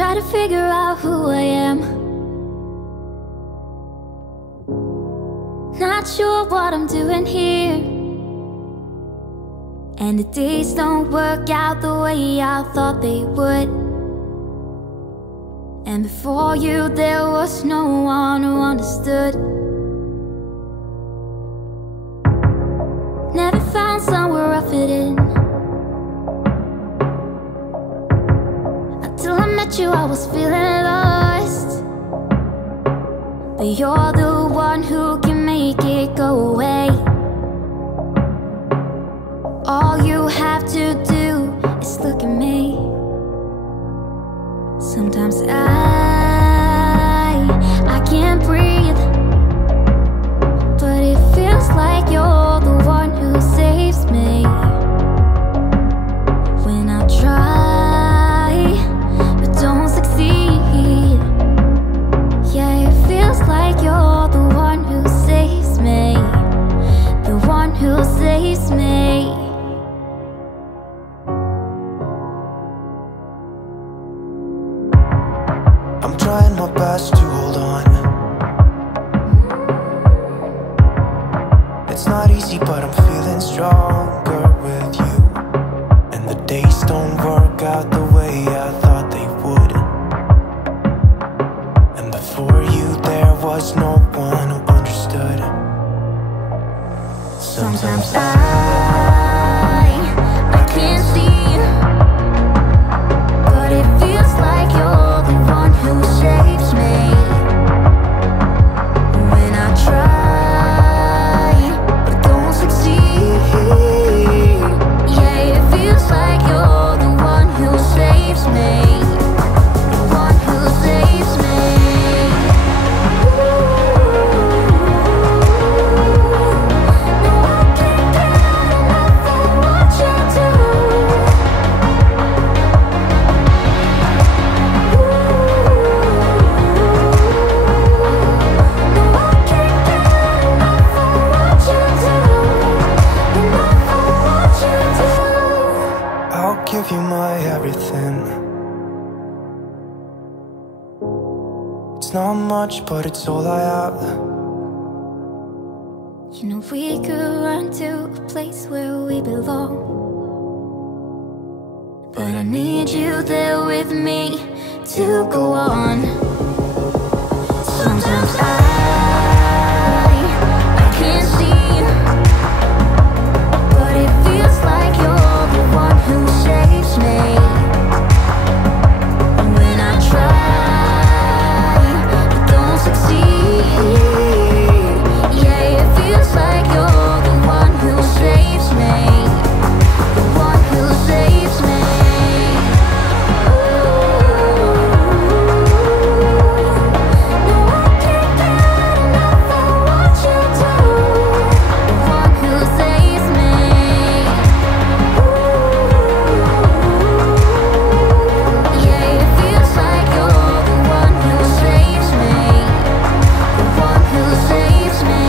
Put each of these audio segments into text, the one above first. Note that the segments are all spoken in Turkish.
try to figure out who I am. Not sure what I'm doing here, and the days don't work out the way I thought they would. And before you there was no one who understood. Never found somewhere I fit in. Until I met you I was feeling lost. But you're the one who can make it go away. All you have to do is look at me. Sometimes I can't breathe, but it feels like you're the one who saves me. When I try but don't succeed, yeah, it feels like you're the one who saves me. The one who saves me. I'm trying my best to hold on. It's not easy, but I'm feeling stronger with you. And the days don't work out the way I thought they would. And before you there was no one who understood. Sometimes I can't see, but it feels like you're the one who saves me. When I try but don't succeed, yeah, it feels like you're the one who saves me. The one who saves me. I'll give you my everything. It's not much, but it's all I have. You know we could run to a place where we belong, but I need you there with me to go on. Sometimes I can't see, but it feels like you're the one who saves me. When I try but don't succeed, yeah, it feels like you're the one who saves me. The one who saves me. No, I can't get enough of what you do. The one who saves me. Yeah, it feels like you're the one who saves me. The one who saves me.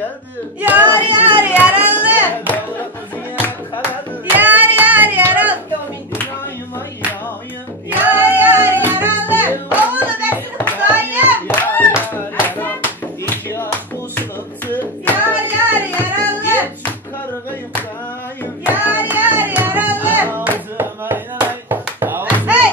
geldim. Yar yar yaralı. Yar yar yaralı. Yar yar yaralı. Oğlum ben seni tutayım. Yar yar yaralı. Yar yar yaralı. Hey.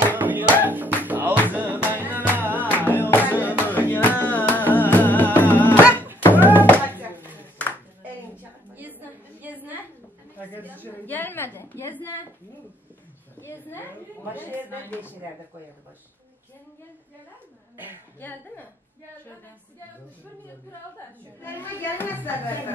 Gelmedi. Gezne. Gezne. Başka yerden değişirlerde koyardı baş. Geldi mi? Gelmezler böyle.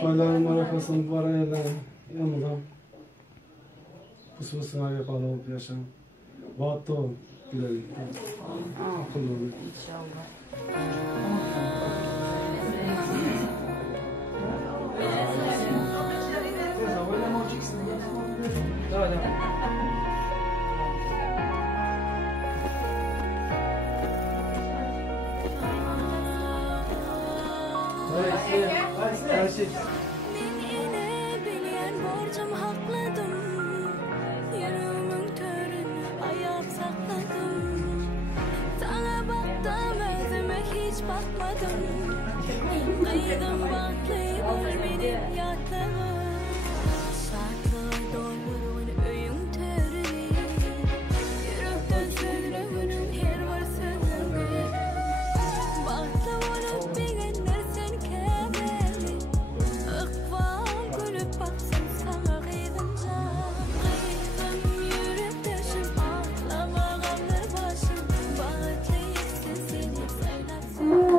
Toyların arkasını para yerden yanında fıs fısına yapalı olup yaşam. Vaatta ol gidelim. Akıllı olun. Her şey. Bakmadım, kıydım baklı benim yatağım. Saklı doldur öyün törü, yürekten sözlüğünün her var sözlüğü. Baklı olup bilenler sen kemeli, ıkvam gülüp baksın sana kıydınca. Kıydım yürek taşım, ağlamağımdır başım, bağıtlıyıksın seni saylaksın.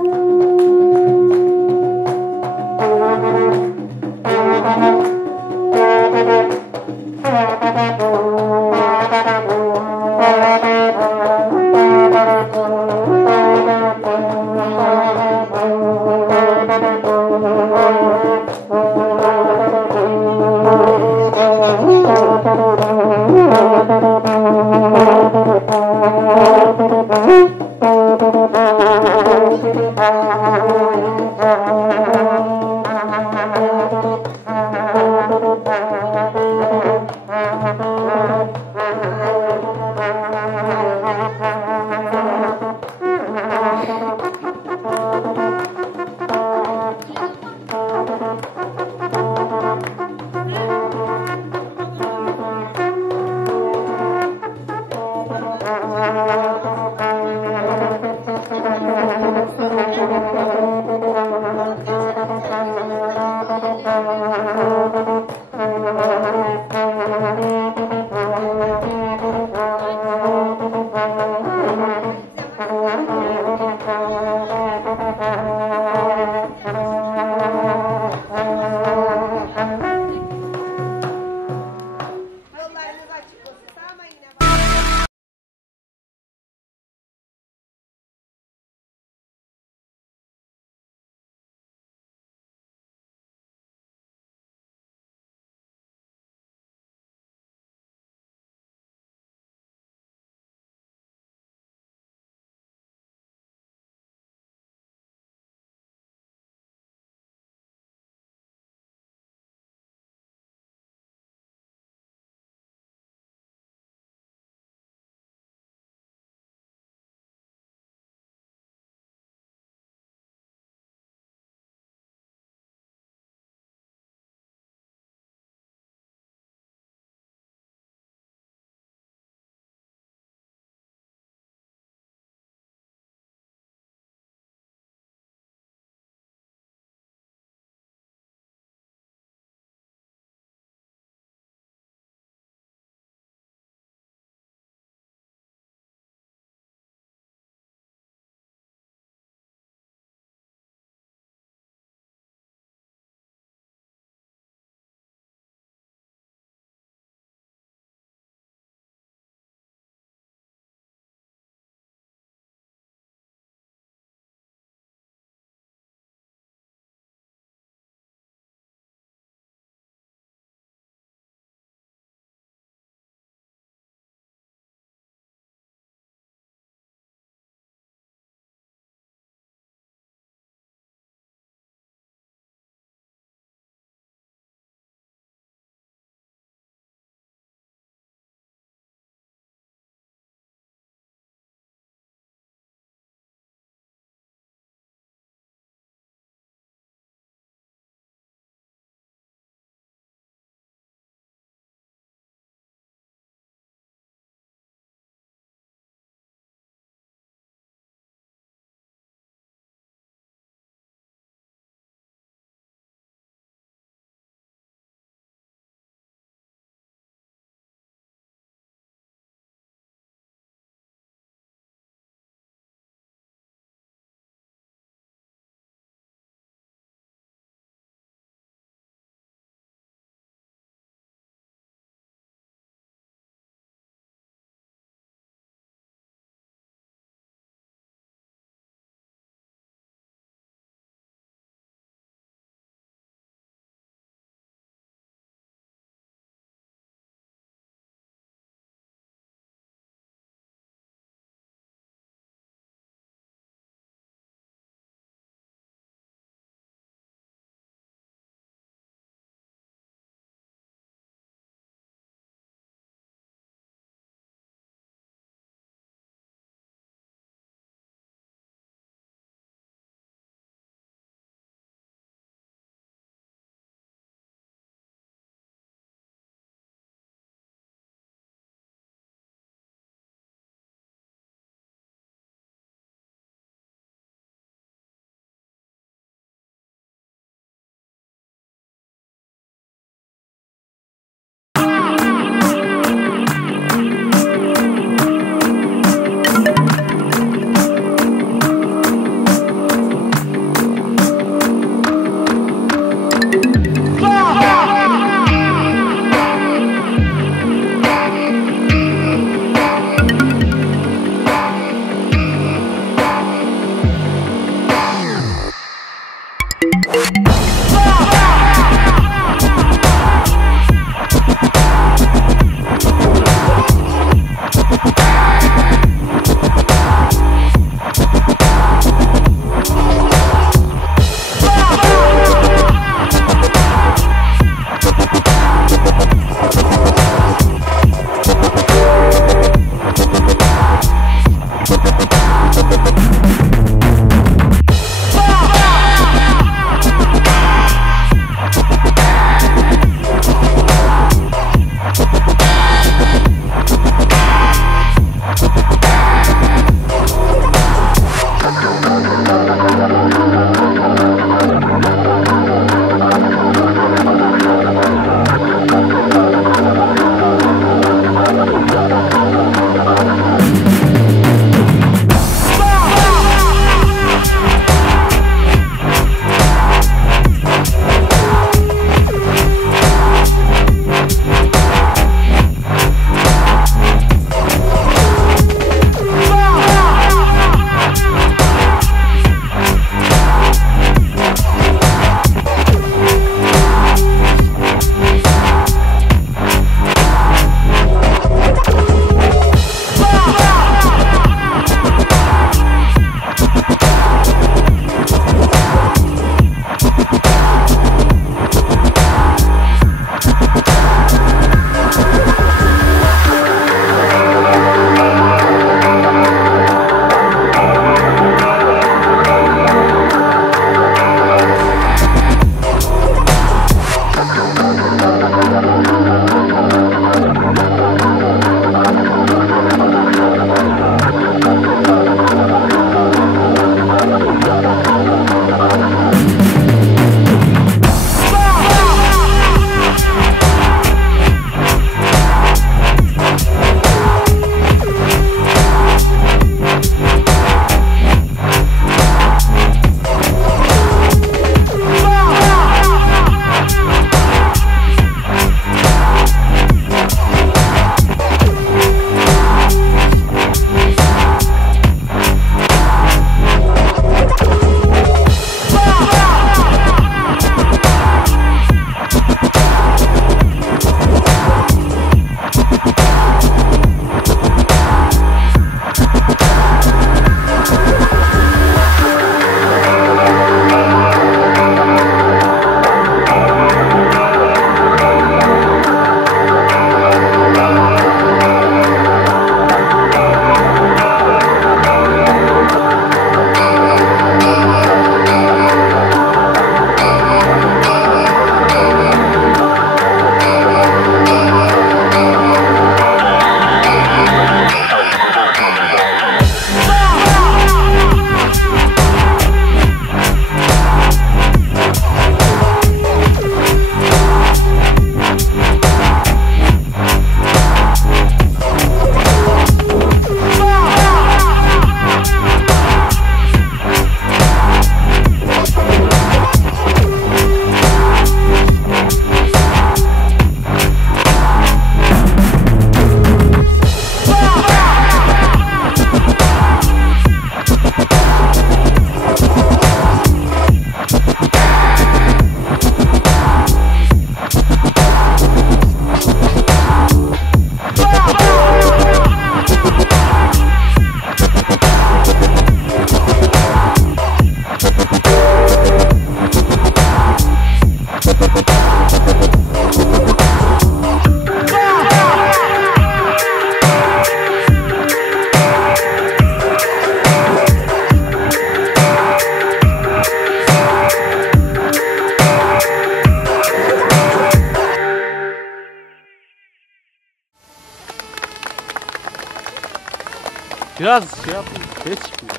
Biraz şey yapayım. Ses çıkmıyor.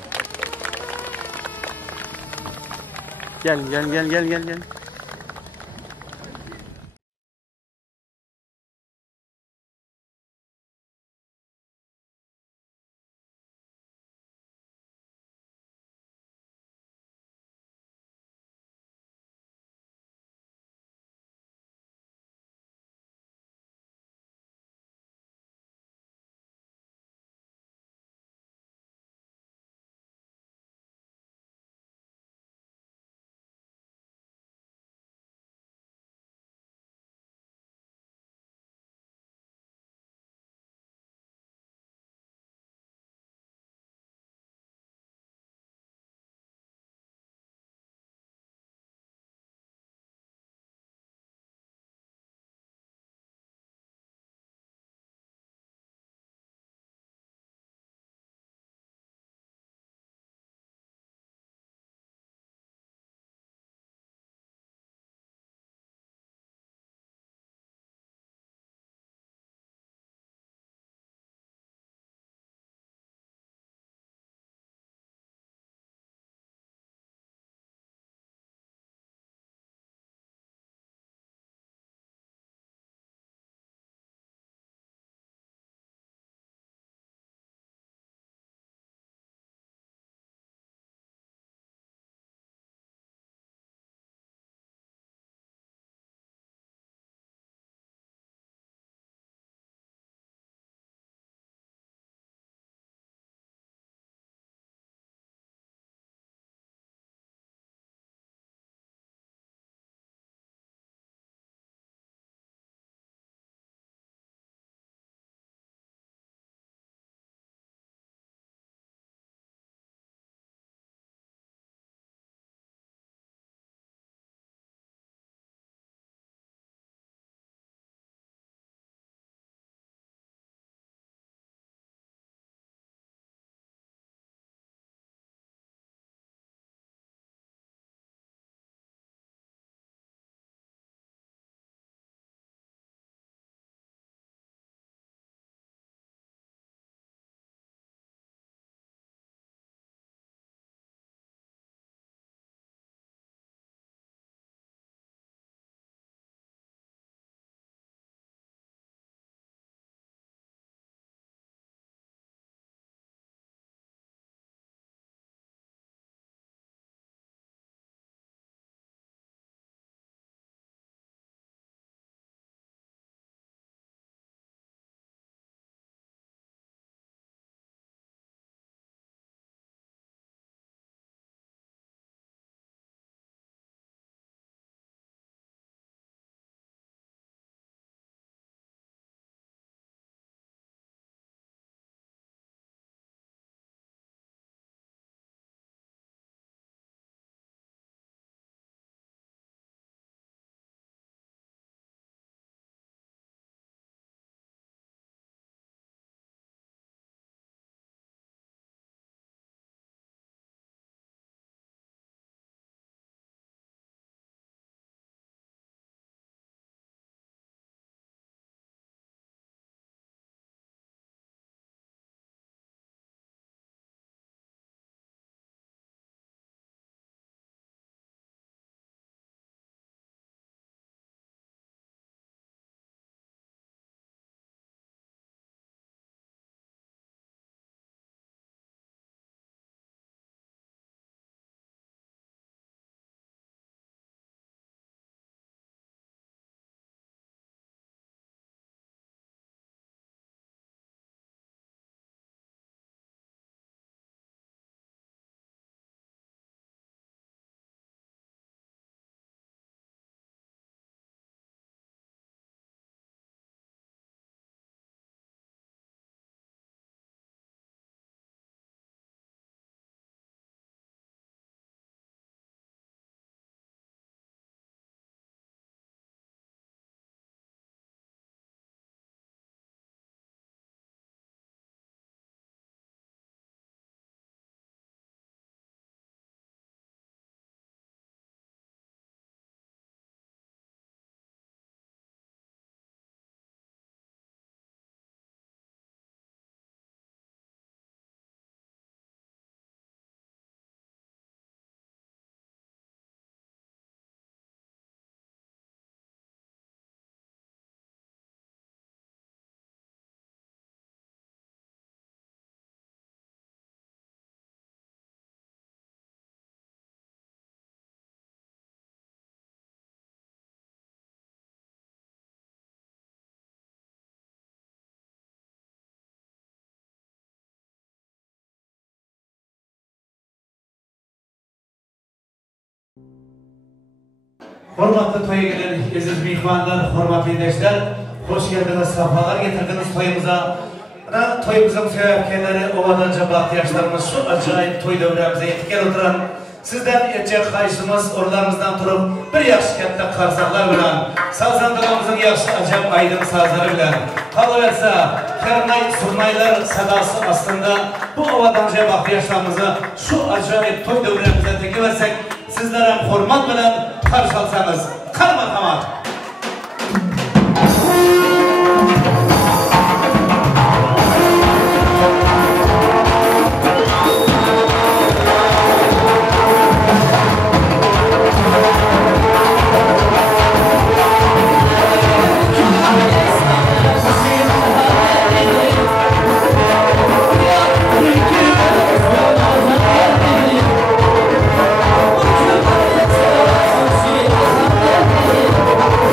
Gel. Hurmatlı toya gelen aziz mehmanlar, hurmatlı gençler, hoş geldiniz, safalar getirdiniz toyumuza. Toyumuzun sebepkenleri ovadanca bahtiyarlarımız şu acayip toy dövremize yetken oturan sizden etcek kayışımız oralarımızdan durup bir yakşı katta karsaklar bilen sazandığımızın yakşı acayip aydın sazları bilen kalıversa kırnay surnaylar sadası aslında bu ovadanca bahtiyarlarımızı şu acayip toy dövremize tekiversek sizlere hurmat bilen karşı alsanız karmakamat. We'll be right back.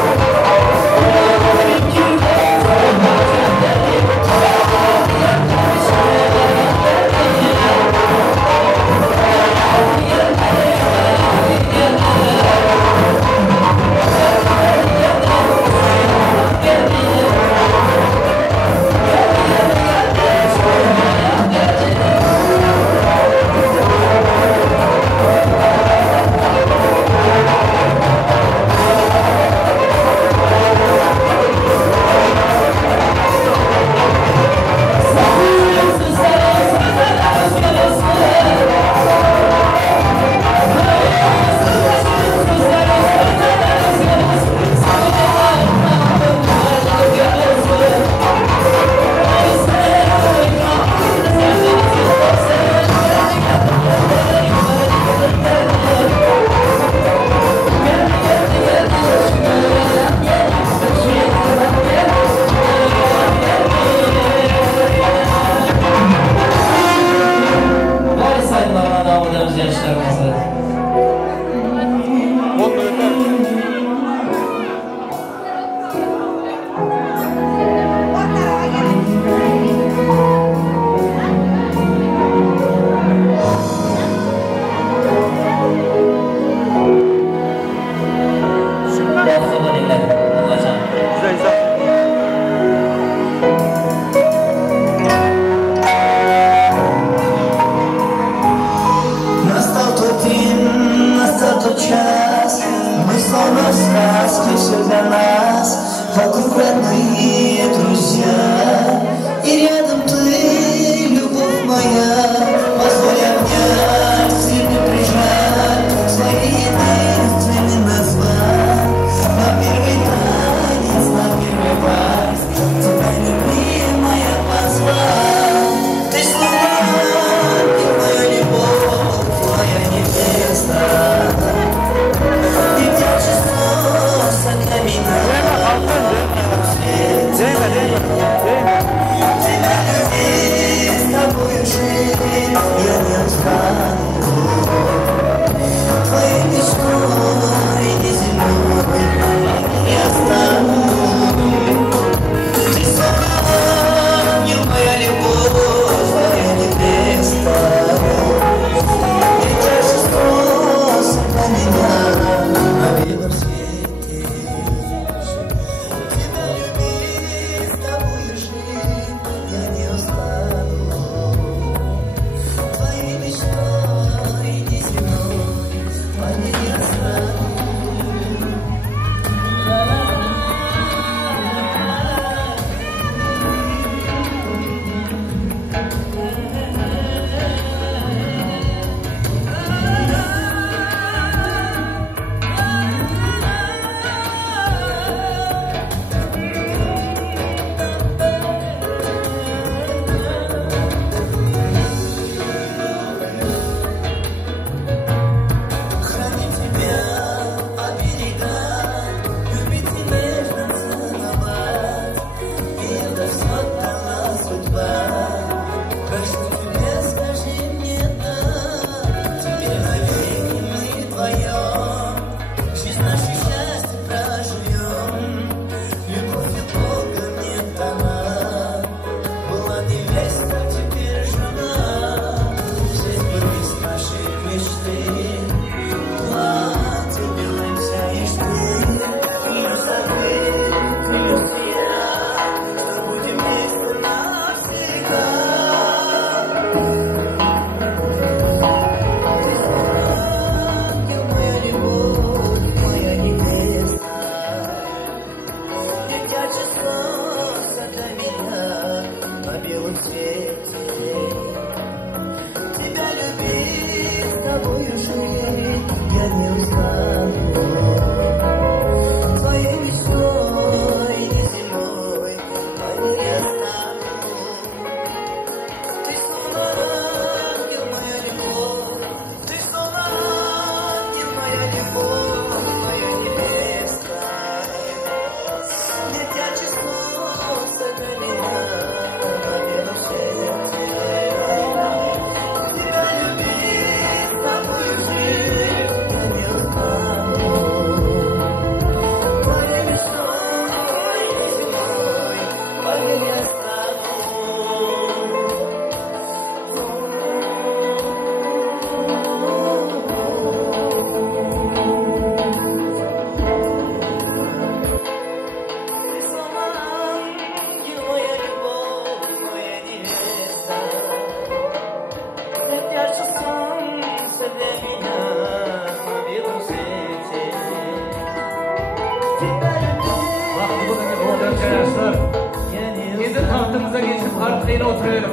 Şimdi tahtımıza geçip arkayla oturayım.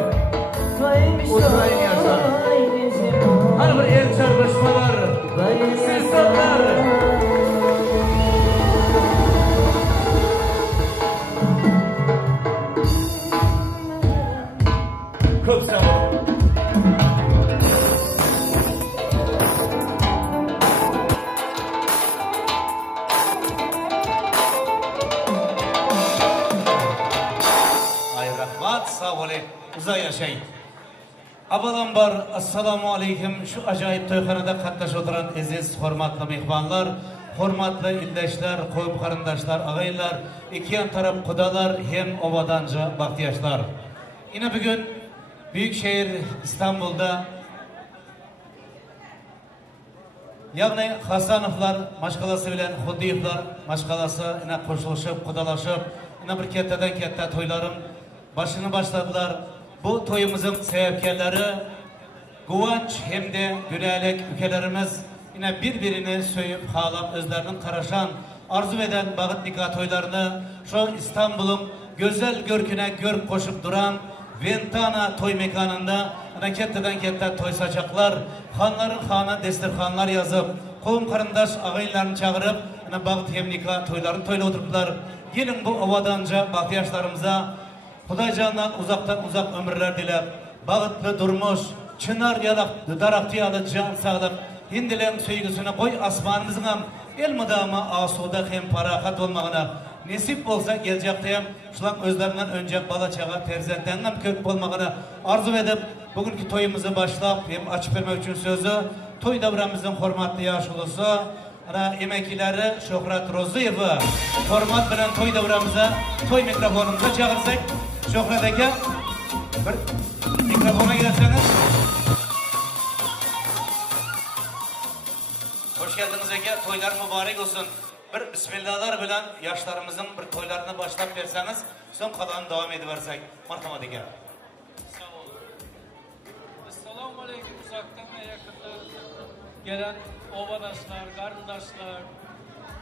Oturayım yaşlar. Hani bir el çarpışmalar, sesler. Çok sağ olun. Sağ olun, uzay yaşayın. Abalambar, assalamu aleykum. Şu acayip toyxanada katlaş oturan aziz, hurmatlı mehmanlar, hurmatlı ildeşler, koyup karındaşlar, ağaylar, iki yan taraf kudalar, hem ovadanca baktiyaşlar. Yine bugün Büyükşehir İstanbul'da yani Hasanovlar maşgalası bilen Hudiyevlar maşgalası yine koşuluşup, kudalaşıp, yine bir ketteden kette toylarım başını başladılar. Bu toyumuzun sebepkarları Guvanç hem de gülelik ülkelerimiz yine birbirini söyüp halap özlerinin karaşan arzu eden bağıt nikah toylarını şu İstanbul'un güzel görküne görüp koşup duran Ventana toy mekanında yine ketteden kette toy saçaklar hanların hana destirhanlar yazıp kovum karındaş ağaylarını çağırıp yine bağıt hem nikah toylarını toyla oturdular. Gelin bu ovadanca baktiyaşlarımıza Hudaycan'dan uzaktan uzak ömürler dilep, bağıtlı durmuş, çınar yalak, daraktiyalı can sağlık, hindilerin söygüsüne koy asmanımızın hem el mıdama asuda hem parahat olmağına nesip olsa gelecekteyim, şulan özlerinden önce bala çağa terzenden hem köp olmağına arzu edip, bugünkü toyumuzu başlayıp hem açıp vermek için sözü, toy davramızın hurmatlı yaşlısı, emeklileri Şöhret Rozuyeva, hurmat bilen toy davramıza, toy mikrofonumuza çağırsak, Şöhret Eke, bir mikrofona giderseniz. Hoş geldiniz Eke, toylar mübarek olsun. Bir bismillahlar bilen yaşlarımızın bir toylarına başlayıp verseniz, son kalanını devam ediversek. Marhamat Eke. Sağ olun. Esselamu Aleyküm uzaktan ve yakında gelen ovadaşlar, karındaşlar.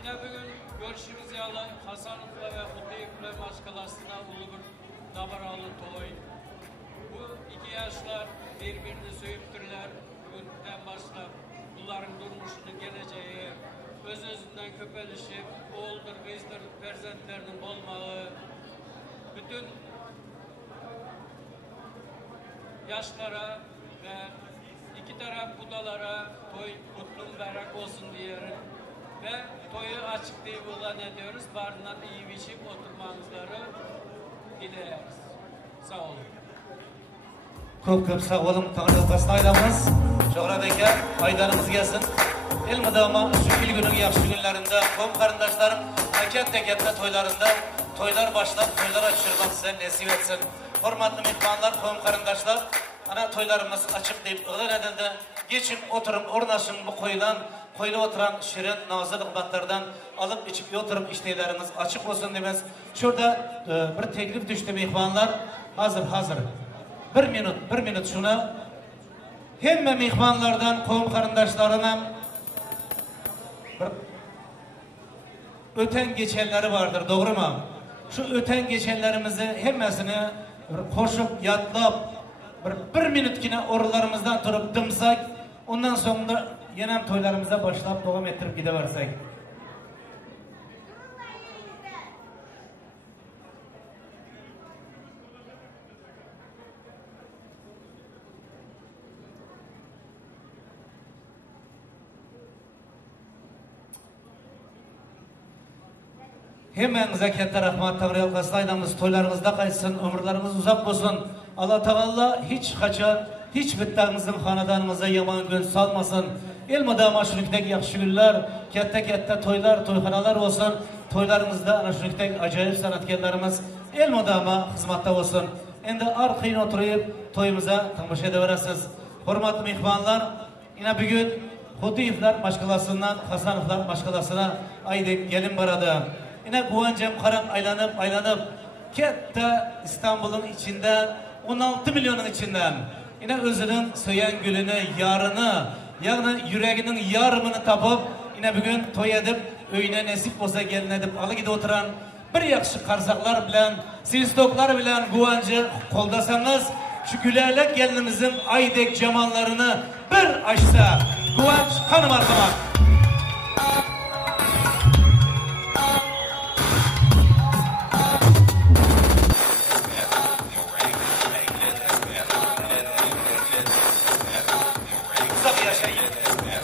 Yine bugün görüşümüz yalı Hasanovla ve Hudiyevler maşgalasına ulu bir dabaralı toy. Bu iki yaşlar birbirini söyüptürler. Bugünden başlayıp bunların durmuşunun geleceği, öz özünden köpelişip, oğuldur, kızdır, perzentlerinin olmağı, bütün yaşlara ve iki taraf budalara toy mutlu mübarek olsun diyelim ve toyu açıklayıp ulan ediyoruz. Ardından iyi biçip oturmanızları dileriz. Sağ olun. Köp sağ olun. Tanrı kasına aylamaz. Şöhret Eke, aydanımız gelsin. El mıdama şu günün yakşı günlerinde, kom karındaşlarım, kette toylarında, toylar başlar, toylar açırmak size nesip etsin. Hurmatlı mihmanlar, kom karındaşlar, ana toylarımız açıklayıp ıgın edildi. Geçin, oturun, ornaşın bu koyulan, koylu oturan şirin, nazır ıkbatlardan alıp içip oturup işteyleriniz açık olsun demez. Şurada bir teklif düştü mihmanlar. Hazır. Bir minut şuna. Hemme mihmanlardan, kom karındaşlarına öten geçenleri vardır, doğru mu? Şu öten geçenlerimizi hemmesini koşup yatlap bir minut yine oralarımızdan durup dımsak Ondan sonra yine toylarımıza başlayıp devam ettirip gidersek. Hemenize katta rahmat Tanrı yolkasına aydamız, toylarınızda kaysın, ömürleriniz uzak olsun. Allah Teala hiç kaçan, hiç bittiğinizin hanedanınıza yaman gün salmasın. Elmada aşırıktaki yakşı günler, katta toylar, toyhanalar olsun. Toylarınızda aşırıktaki acayip sanatkarlarımız elmada hizmette olsun. Endi arkayın oturup toyumuza tamaşa edebilirsiniz. Hürmetli mihmanlar, yine bugün Hudiyevler başkalasından, Hasanovlar başkalasına aydık gelin baradı. Yine Guancam Karan aylanıp katta İstanbul'un içinden 16 milyonun içinden yine özünün söyyen gülünü, yarını, yani yüreğinin yarımını tapıp yine bugün toy edip öyüne nesip olsa gelin edip alı gidi oturan bir yakışı karzaklar bilen, sistoklar bilen Guancı koldasanız şu gülerlik gelinimizin aydek cemallarını bir açsa Guanç kanım arkamak.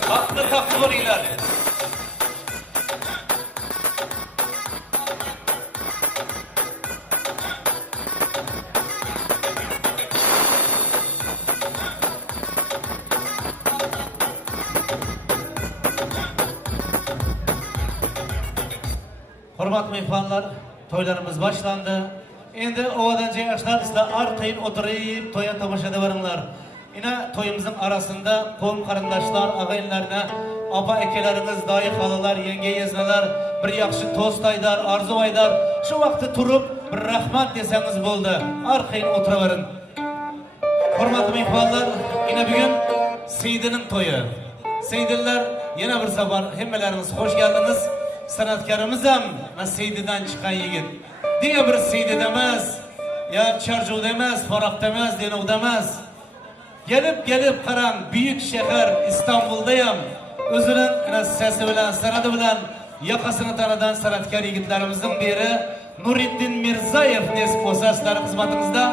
Haklı tatlı oluyorlar. Hürmetli mihmanlar, toylarımız başlandı. Endi ovadan yaşlar sizler arkayın oturup toya tamaşa edevarınlar. Yine toyumuzun arasında kom karındaşlar, ağaylarına, apa ekelerimiz, dayı halılar, yenge yezneler, bir yakışı tost aydar, arzu aydar. Şu vakti turup bir rahmat deseniz buldu. Arkayın oturuvarın. Hürmetli mihmanlar, yine bugün Seydi'nin toyu. Seydi'ler yine bir sefer hemmeleriniz hoş geldiniz. Sanatkarımız hem Seydi'den çıkan yigit. Diye bir Seydi demez, ya Çarcu demez, Farak demez, Denov demez. Gelip karan büyük şehir İstanbul'dayım. Özünün sesi bilen, sanadı bilen yakasını tanıdan sanatkar yigitlerimizin biri Nurettin Mirzayev nesip olsa sizler hizmetimizde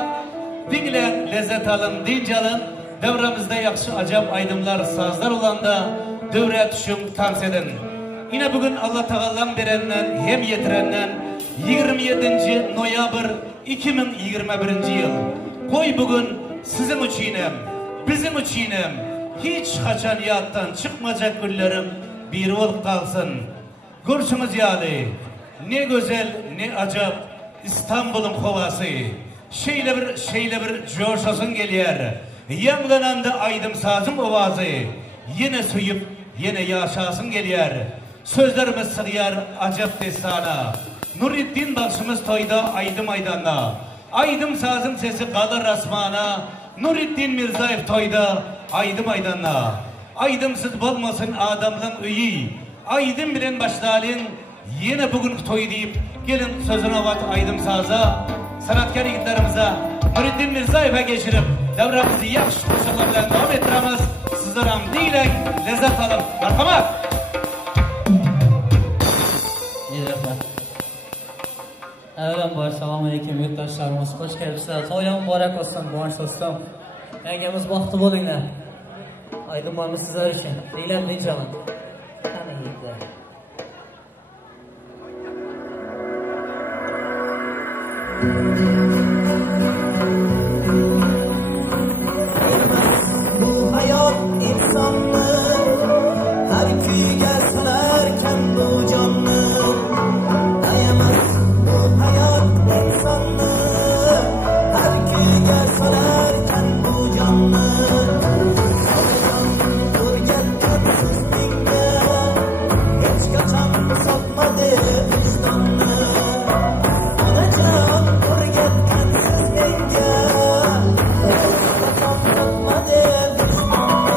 dinle lezzet alın, dinç alın. Devremizde yakışı acayip aydımlar, sazlar olan da devre tüşüm tans edin. Yine bugün Allah Teala'nın berenden hem yetirenden 27. Noyabr 2021 yıl. Koy bugün sizin içinem, bizim içinem hiç kaçan yattan çıkmayacak günlerim bir olup kalsın. Görüşümüz yani ne güzel ne acayip İstanbul'un kovası. Şeyle bir coşasın geliyor. Yanlanan da aydım sazım ovazı. Yine suyup yine yaşasın geliyor. Sözlerimiz sığıyar acayip destana. Nurettin başımız toyda aydım aydanda. Aydım sazım sesi kalır rasmana. Nurettin Mirzayev toyda aydım aydanda. Aydımsız bulmasın adamın üyü. Aydım bilen başlayın. Yine bugün toy deyip gelin sözün avat aydım saza. Sanatkar yigitlerimize Nurettin Mirzayev'e geçirip devremizi yakış koşullar bilen devam ettiremiz. Sizlerim değilen lezzet alın. Merhamet. Avvalambor assalomu alaykum yurtdoshlarimiz, xush kelibsizlar. To'ylar muborak olsun, quvonch do'stim. Yangamiz baxtli bo'linglar. Aydinlarimiz sizlar uchun. Deylar dinchaman. Qani yigitlar. Bu hayot insonni har kuyga sanarkan bu jonni. Hayat insanı her kuyga sararken bu canlı. Onacan urgetken sizlikte hiç kaçan sapmadı vicdanlı. Onacan urgetken sizlikte hiç kaçan sapmadı vicdanlı.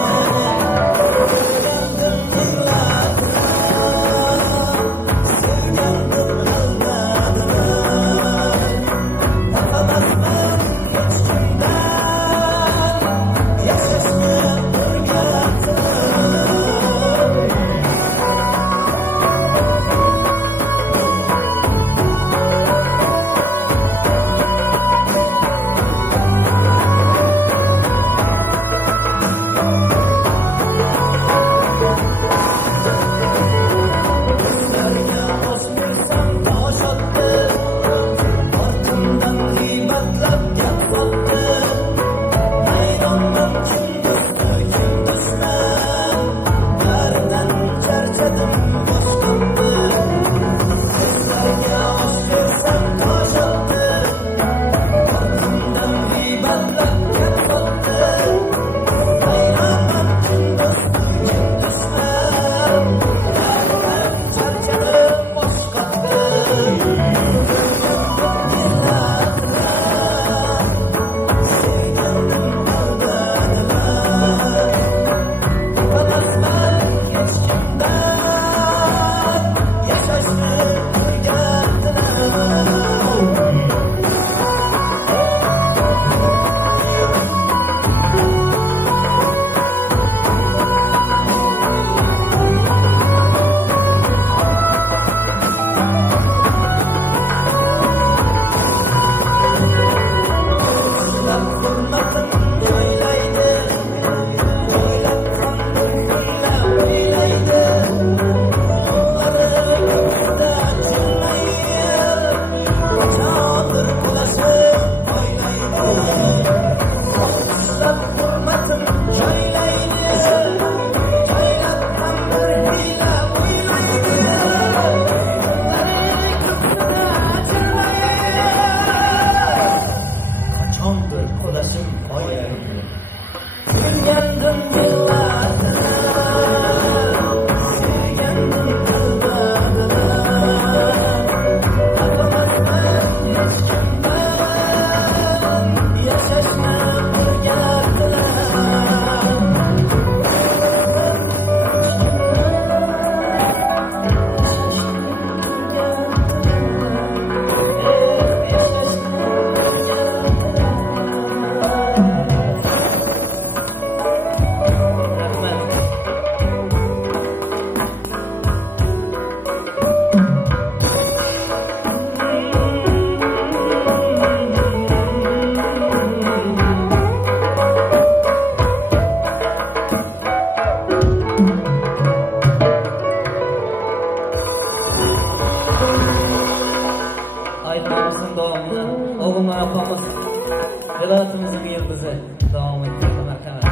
Davlatimizin yıldızı devam ettirdi marhamat.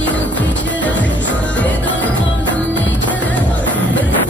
Yok geçer, veda kaldım ne kere.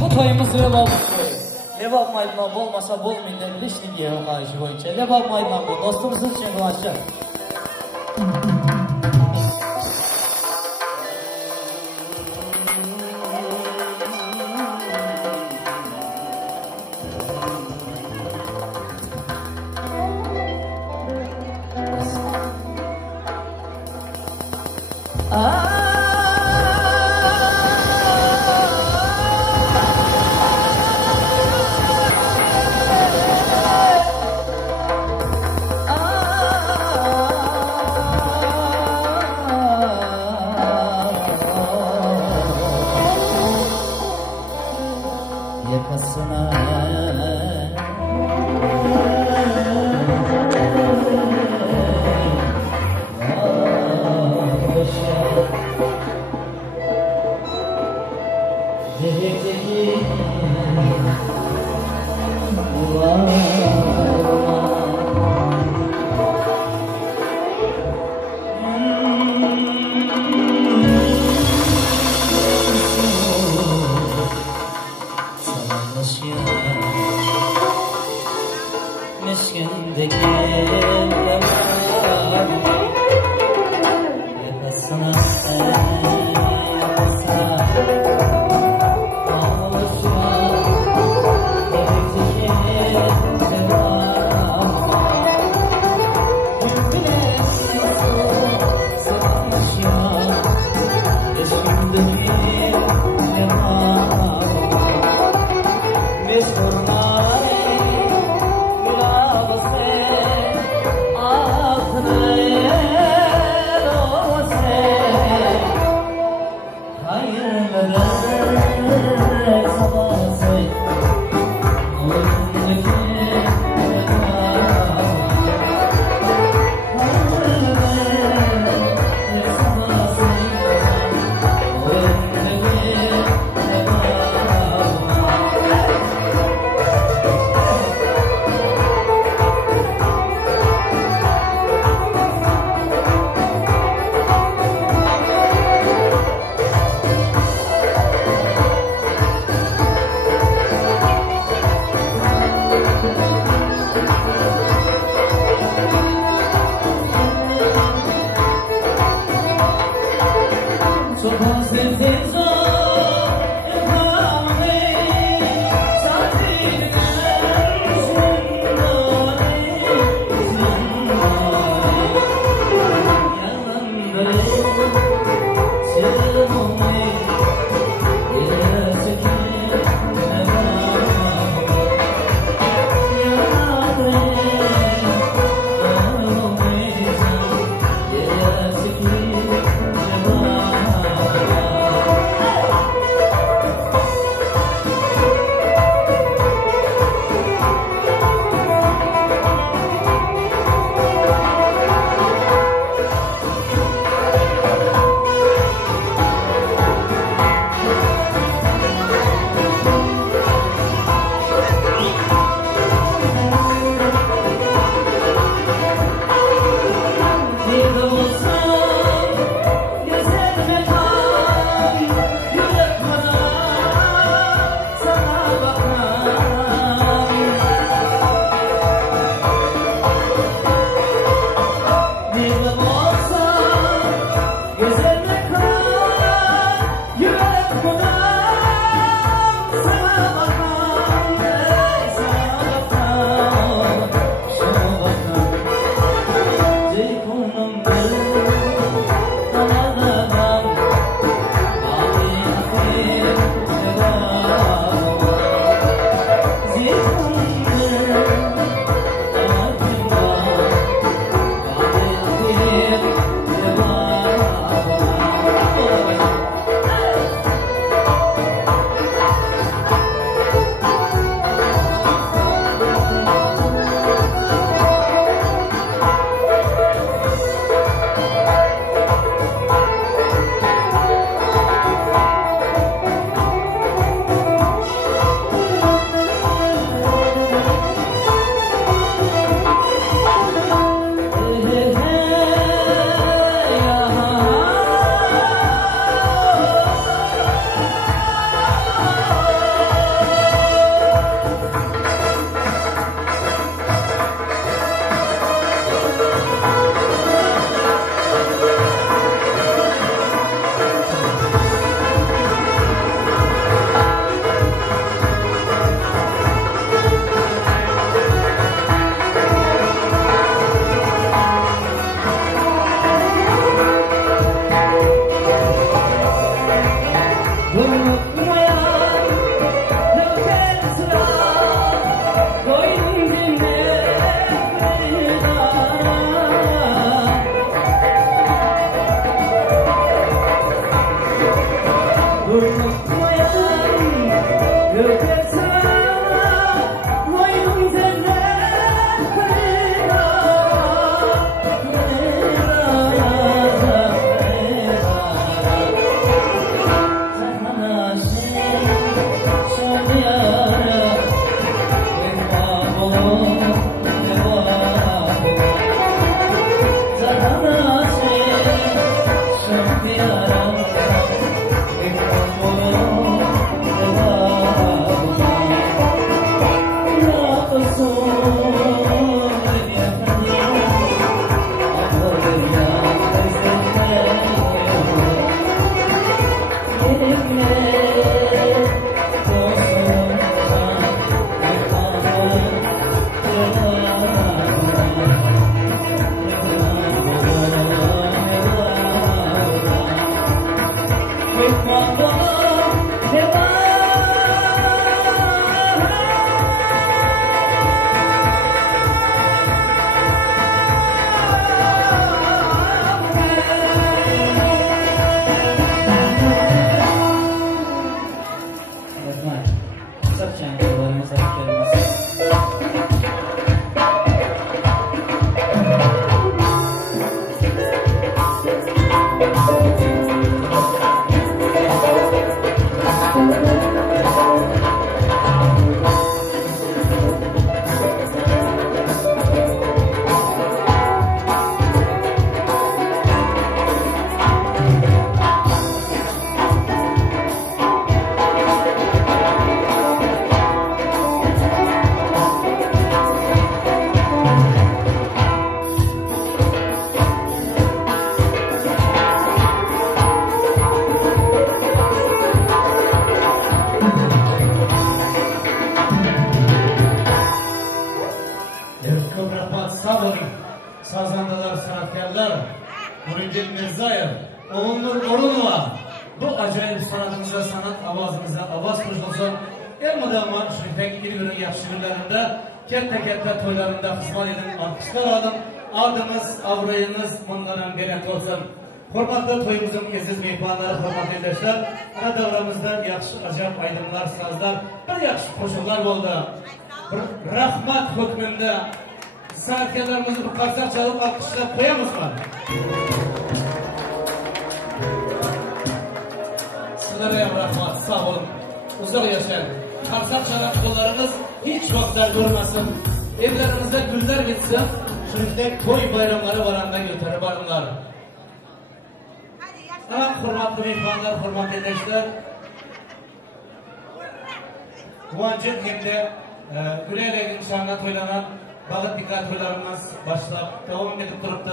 Bu toyumuz Lebap toyu. Lebap maydanoz olmasa bo'lmaydi. Lishning yig'ilishi bo'yicha Lebap maydanoz dostumuz uchun qilashdi. Sazandalar, sanatkarlar, Nurettin Mirzayev, Oğulnur Orunova, bu acayip sanatımıza, sanat avazımıza avaz koşulsun. Elmadama Şürifek il günün yaxşı günlerinde, kette toylarında hizmet edin, alkışlar alın. Adımız, avrayınız bundan gelen olsun. Hürmetli toyumuzun aziz mehmanları, hürmetli edeşler, ana davramızda yaxşı acayip aydınlar, sazlar, bir yaxşı koşullar oldu. Rahmat hükmünde sanatkarlarımızı bir karsak çalıp alkışlar koyamız mı? Sizlere rahmat, sağ olun. Uzak yaşayın. Karsak çalan kullarınız hiç vaktler durmasın. Evlerimizde güller bitsin. Şurada toy bayramları varanda götürür barınlar. Ama hürmetli mehmanlar, hürmetli edeşler, Kuvancın hem de Güleyle inşallah toylanan Bağıt dikkat toylarımız başlayıp devam edip duruptu.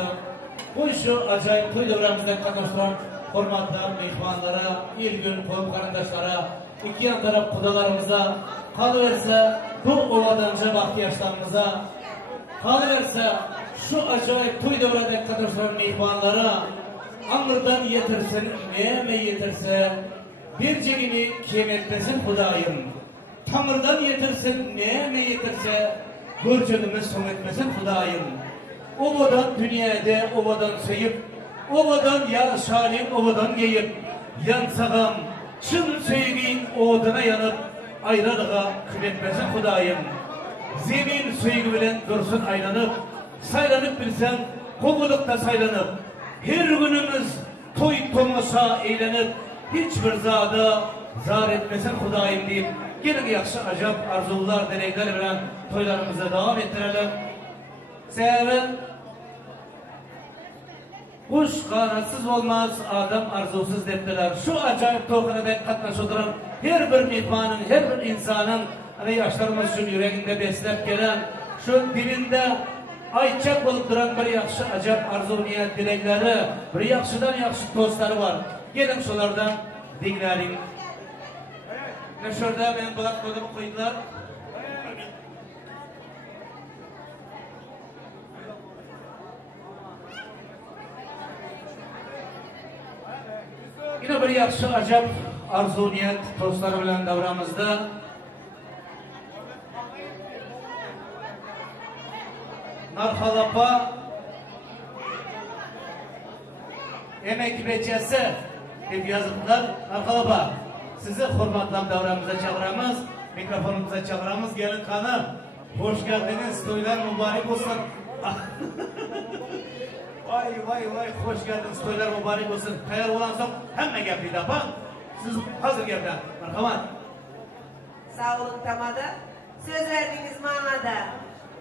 Bu şu acayip toy devramızda katlaştıran hürmetli mehmanlara, il gün koyup karandaşlara, iki yan taraf kudalarımıza, kalıverse bu ovadanca bahtiyaçlarımıza, kalıverse şu acayip toy devramında katlaştıran mehmanlara, Anırdan yetirsin, neyeme yetirse, bir cegini kim etmesin Hudayım. Tanrıdan yetirsin, neyeme yetirse, görçönümüz son etmesin Hudayım. Ovadan dünyada, ovadan seyip, ovadan yarışalim, ovadan geyip, yansağam, çın söygin oğuduna yanıp, ayralığa kül etmesin Hudayım. Zemin söygü bilen dursun aylanıp, saylanıp bilsen, kovulukta saylanıp, her günümüz toy tomaşa eğlenip, hiçbir zada zar etmesin Hudayım deyip, gelin yaxşı acayip arzular, dilekler bilen toylarımıza devam ettirelim. Sebebi, kuş kanatsız olmaz, adam arzusuz dediler. Şu acayip tohunada katlaşılan her bir mehmanın, her bir insanın, hani yaşlarımız şu yüreğinde beslep gelen, şu dilinde ayçak olup duran bir yaxşı acayip arzu niyet dilekleri, bir yaxşıdan yaxşı dostları var. Gelin şulardan dinleyin. Ve şurada benim kulak kodumu koydular. Yine bir yaxşı acayip arzu niyet dostları bilen davramızda Narxalapa emek becesi deb yazıplar. Narxalapa sizi hürmetli davramıza çağıramız, mikrofonumuza çağıramız. Gelin kanı, hoş geldiniz, toylar mübarek olsun. Vay, hoş geldiniz, toylar mübarek olsun. Hayır olan son hemen gepiydi apa. Siz hazır gepler, merhamet. Sağ olun tamada. Söz verdiğiniz manada.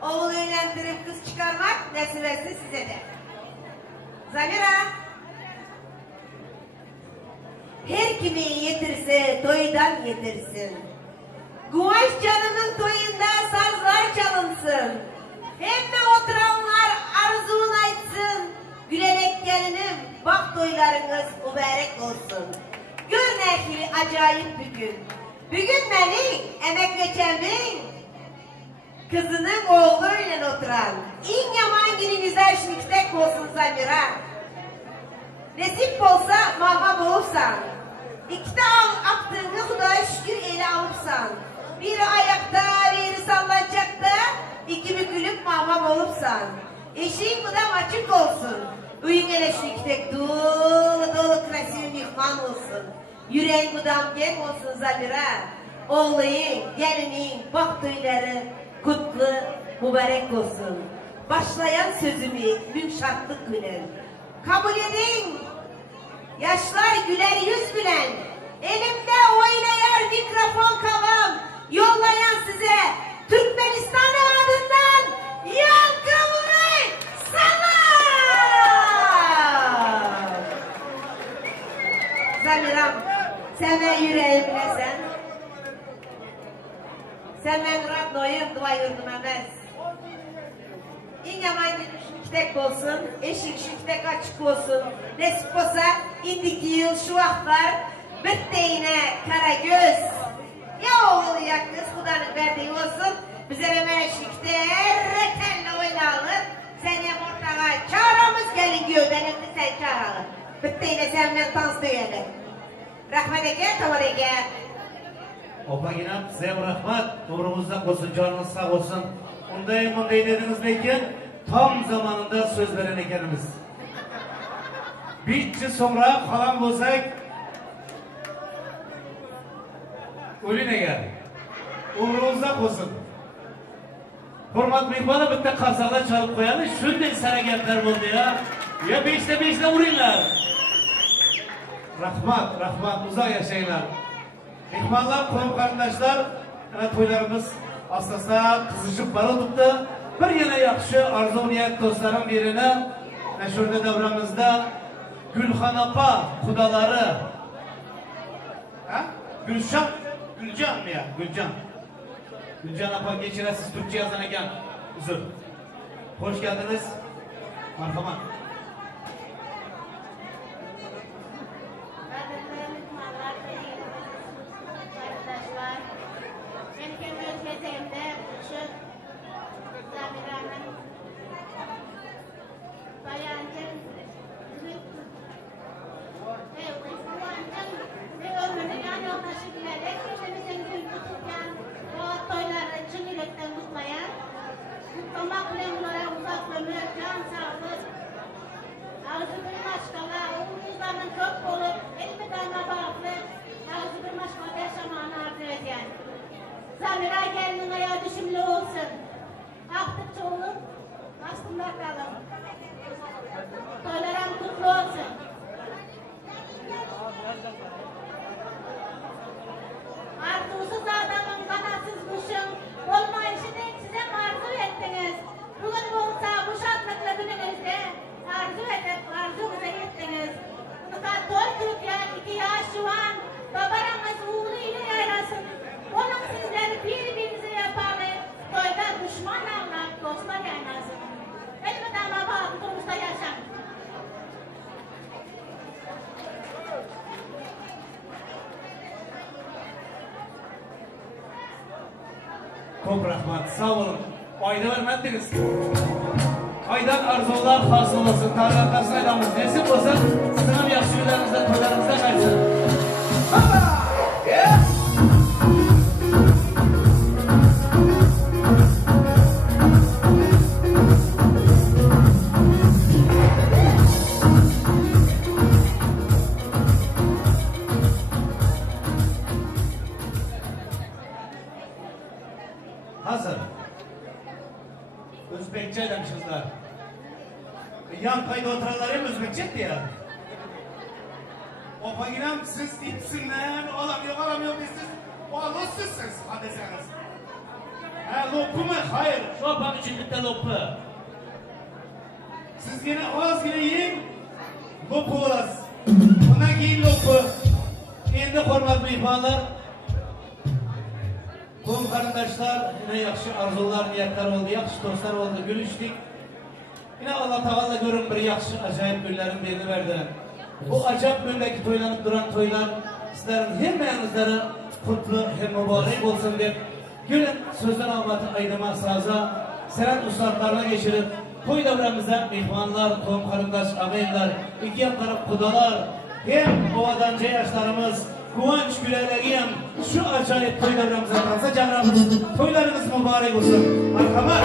Oğul evlendirip kız çıkarmak nasip etsin size de. Zamira. her kimi yetirse toydan yetirsin. Kuvaş canımın toyunda sazlar çalınsın. Hemme oturanlar arzun aytsın. Gülerek gelinim, bak toylarınız mübarek olsun. Gör nekili acayip bir gün. Bugün benim emek geçemin kızının oğluyla oturan. En yaman gününüzler şüktek olsun Zamira. Nasip olsa mama olursan. İkide aktığını Hudaya şükür ele alırsan. Biri ayakta, biri sallanacakta, iki bükülüp mamam olursan. Eşiğin budam açık olsun. Uyun ele şüktek dolu dolu krasiv mihman olsun. Yüreğin budam gem olsun Zamira. Oğlayın, gelinin, baktıyları kutlu, mübarek olsun. Başlayan sözümü yumuşaklık gülen. Kabul edin. Yaşlar güler yüz gülen. Elimde oynayar mikrofon kavam. Yollayan size Türkmenistan adından yankılı selam. Zamiram, sen ben yüreğim bilesen. Sen ben Radnoyum, dua yurdum emez. İnyaman şüktek olsun, eşik şüktek açık olsun. Nesip olsa indiki yıl şu vaktlar bir deyine kara göz. Ya oğul ya kız Kudanın verdiği olsun. Bize hemen şükter retenle oynalır. Senin ortağa çağıramız gelin gövdenimde sen çağıralım. Bir deyine senden dans döyelim. Rahmet eke, tavar eke. Opa ginam size rahmat. Doğrumuzdan olsun, canınız sağ olsun. Onday dediniz neyken tam zamanında söz veren ekenimiz. Bir yıl sonra kalan olsak ölüne gel. Uğrunuzda olsun. Hurmat mihmanı bitti karsalar çalıp koyalı. Şunday hareketler oldu ya. Ya beşte vururlar. Rahmat uzak yaşayınlar. Mihmanlar, koyun kardeşler, toylarımız aslında kızışıp var oluptu. Bir yana yakışı arzu niyet dostlarım birine meşhurda devramızda Gülhan Apa kudaları Gülcan mı ya? Gülcan Apa geçiresiz Türkçe yazan eken uzun. Hoş geldiniz. Marhamat. Zamira gelinin ayağı düşümlü olsun. Aktıkça olup, aslında kalın. Toylaran kutlu olsun. Arzusuz adamın, kanatsız kuşun, olmayışı değil size arzu ettiniz. Bugün olsa bu şartlıkla gününüzde arzunuza yettiniz. Fakat 4 yaş, 2 yaş şu an babaranız oğlu ile yayrasın. Onun sizleri birbirinize yapalı, toyda düşman avlar, dostlar yaynasın. Elbette ama bağlı durumda yaşam. Çok rahmat, sağ olun. Ayda vermediniz. Aydan arzular hasıl olasın, Tanrı'nın karşısına aydamız. Nesip olsa, sınıf yakışıklarınızdan, toylarınızdan kaçsın. Hoppa! Yeah! Hazır. Özbekçe demişizler. Yan kayda oturanlarım Özbekçe diye. O payınam siz itsinler, alamıyor siz. O alırsınız, hadi deseniz. Lopu mu? Hayır, şu apan için bitti lopu. Siz yine az yine yiyin, lopu olasın. Ondan giyin lopu. mehmanlar, qo'm qarindoshlar, yine yaxshi arzular, niyatlar oldu, yaxshi dostlar oldu, gülüştük. Yine Allah Teala görün bir yaxshi acayip günlerin birini verdiler. Bu acayip gündeki toylanıp duran toylar, sizlerin hem meyanızları kutlu hem mübarek olsun diye gülün sözden abatı aydıma saza, senet ustalarına geçirip toy devramıza mehmanlar, qo'm qarindosh, ağaylar, iki yan taraf kudalar, hem ovadancı yaşlarımız, Kıvanç gülerleriyem şu acayip toy devramıza kalsa canlarımız, toylarınız mübarek olsun. Marhamat.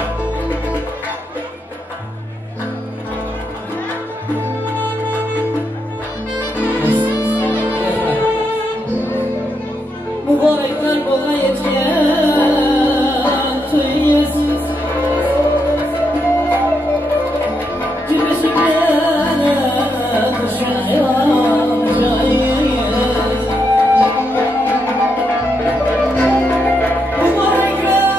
Mübarekler bola yetken toyuz Gülüşüklerine kuşayan şairiz Mübarekler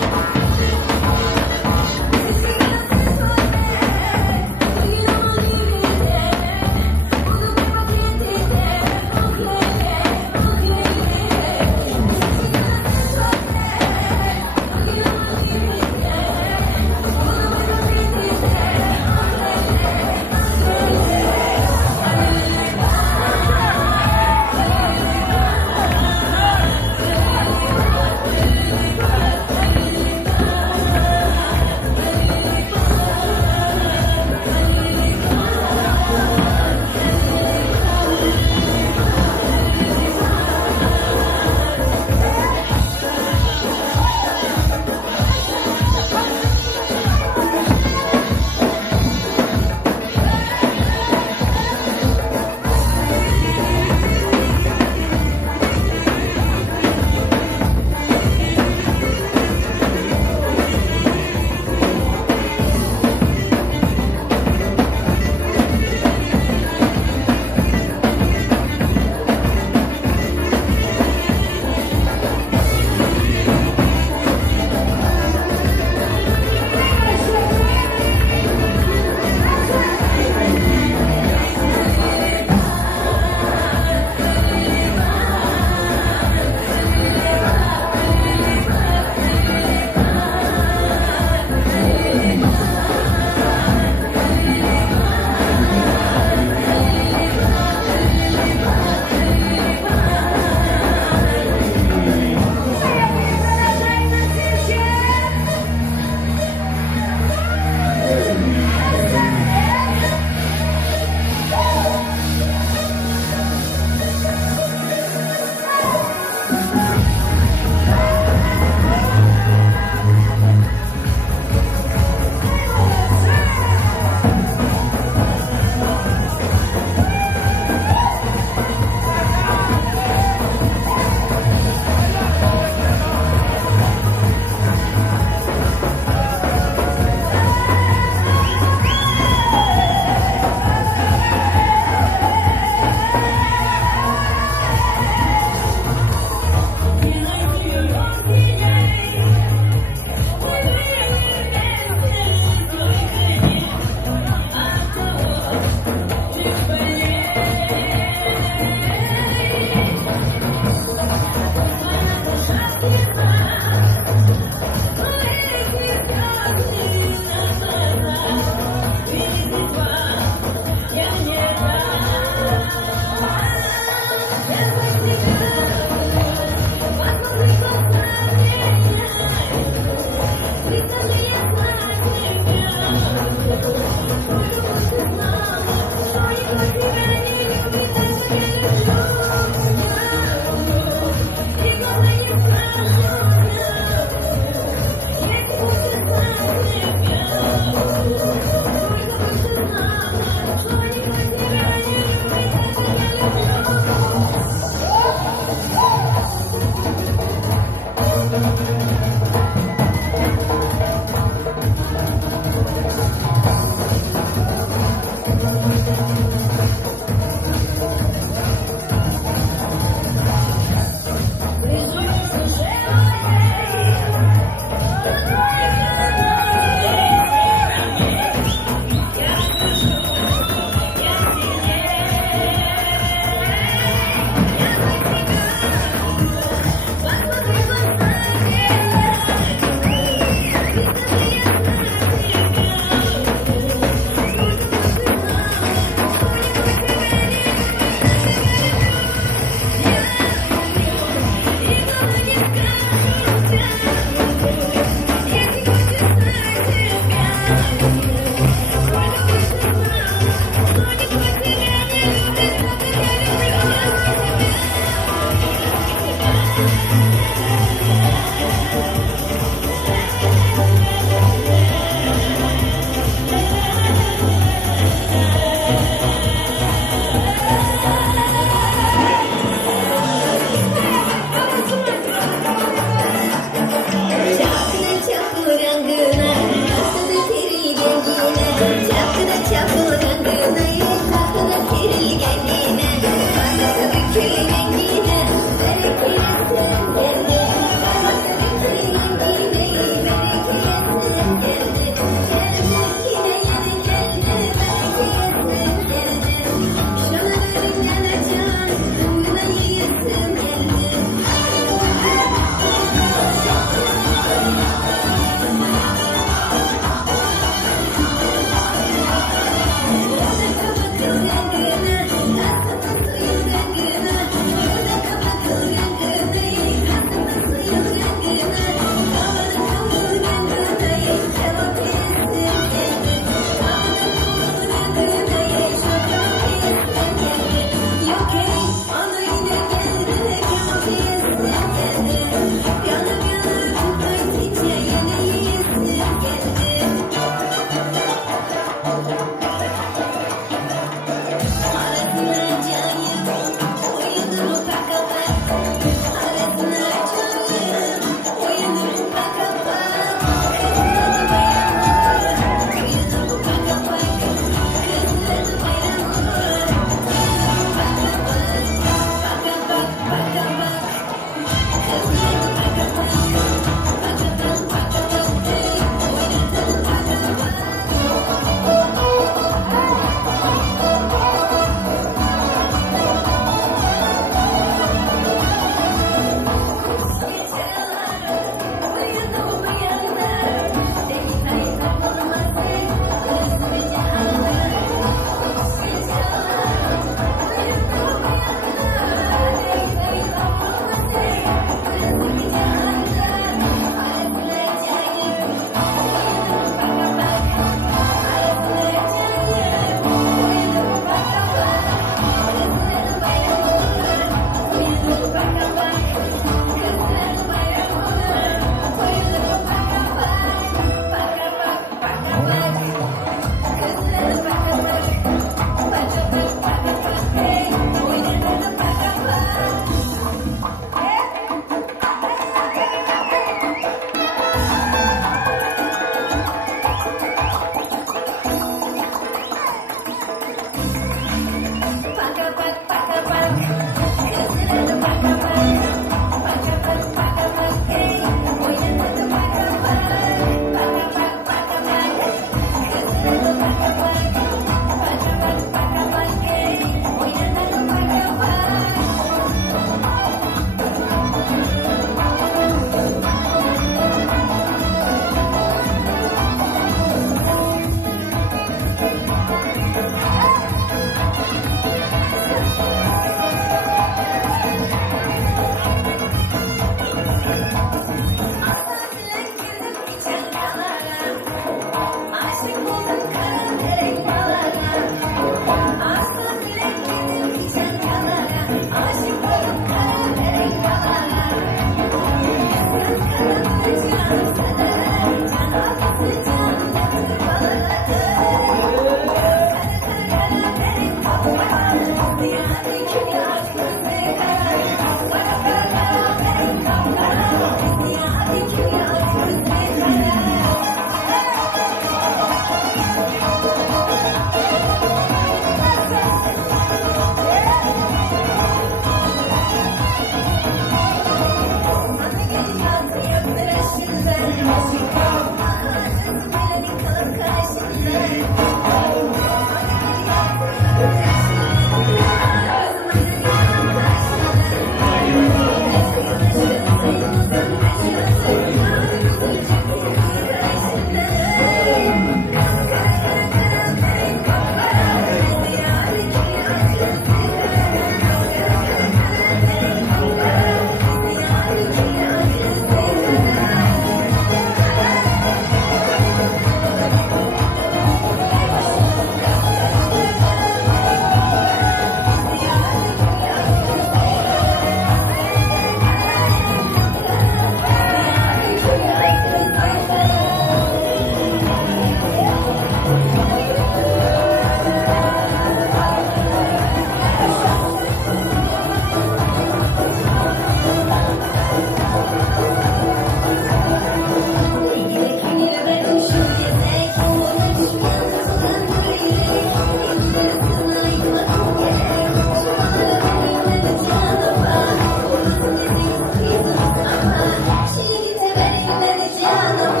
Thank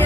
you.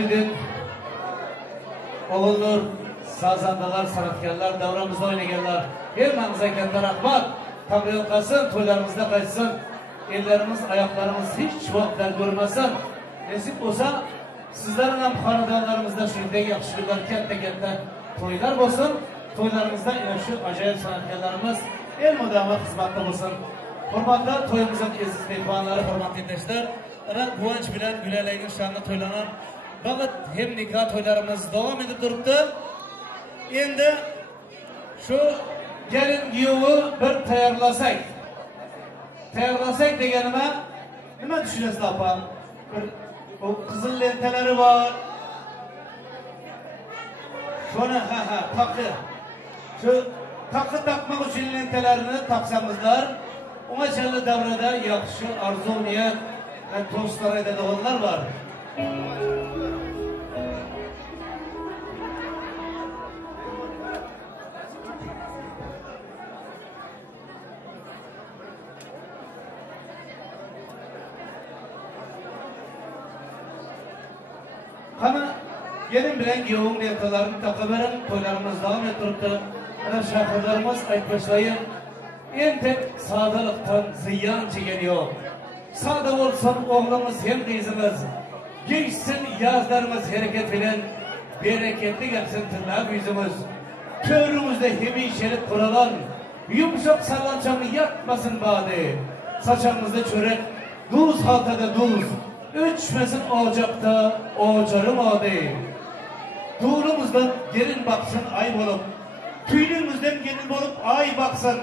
Abidin, Oğulnur, sazandalar, sanatkarlar, davramızda oynayanlar, hemmanıza katta rahmat. Tabiat kalsın, toylarımızda kaçsın. Ellerimiz, ayaklarımız hiç vaktler görmesin. Nasip olsa sizlerin hem hanedanlarımızda şöyle yakışıklılar, kette toylar olsun. Toylarımızda şu acayip sanatkarlarımız el mudama hizmette olsun. Hurmatla toyumuzun eziz mehmanları, hurmatlı arkadaşlar. Ana Guvanç bilen Gülelay'ın şanlı toylanan vakit hem nikah toylarımız devam edip duruptu. Endi şu gelin giyovu bir tayarlasak deganime nima düşünesiz apa? O kızıl lenteleri var. Şuna takı. Şu takı takmak için lentelerini taksamızlar. Ona çelli davrada yakışı, arzu, niyet ve dostlar edildi onlar var. Kana gelin bilen yoğun niyetlerini takıverin, toylarımız devam ettiripti. Ana şarkılarımız aytmışlayın. En tek sadalıktan ziyan çeken yok. Sada olsun oğlumuz hem kızımız. Geçsin yazlarımız hareket bilen, bereketli gelsin tırnak yüzümüz. Körümüzde hemin şerit kuralan, yumuşak sallançamı yakmasın bade. Saçımızda çörek, duz haltada duz. Öçmesin ocakta, ocarım ade. Doğrumuzdan gelin baksın ay bulup, tüylüğümüzden gelin bulup ay baksın.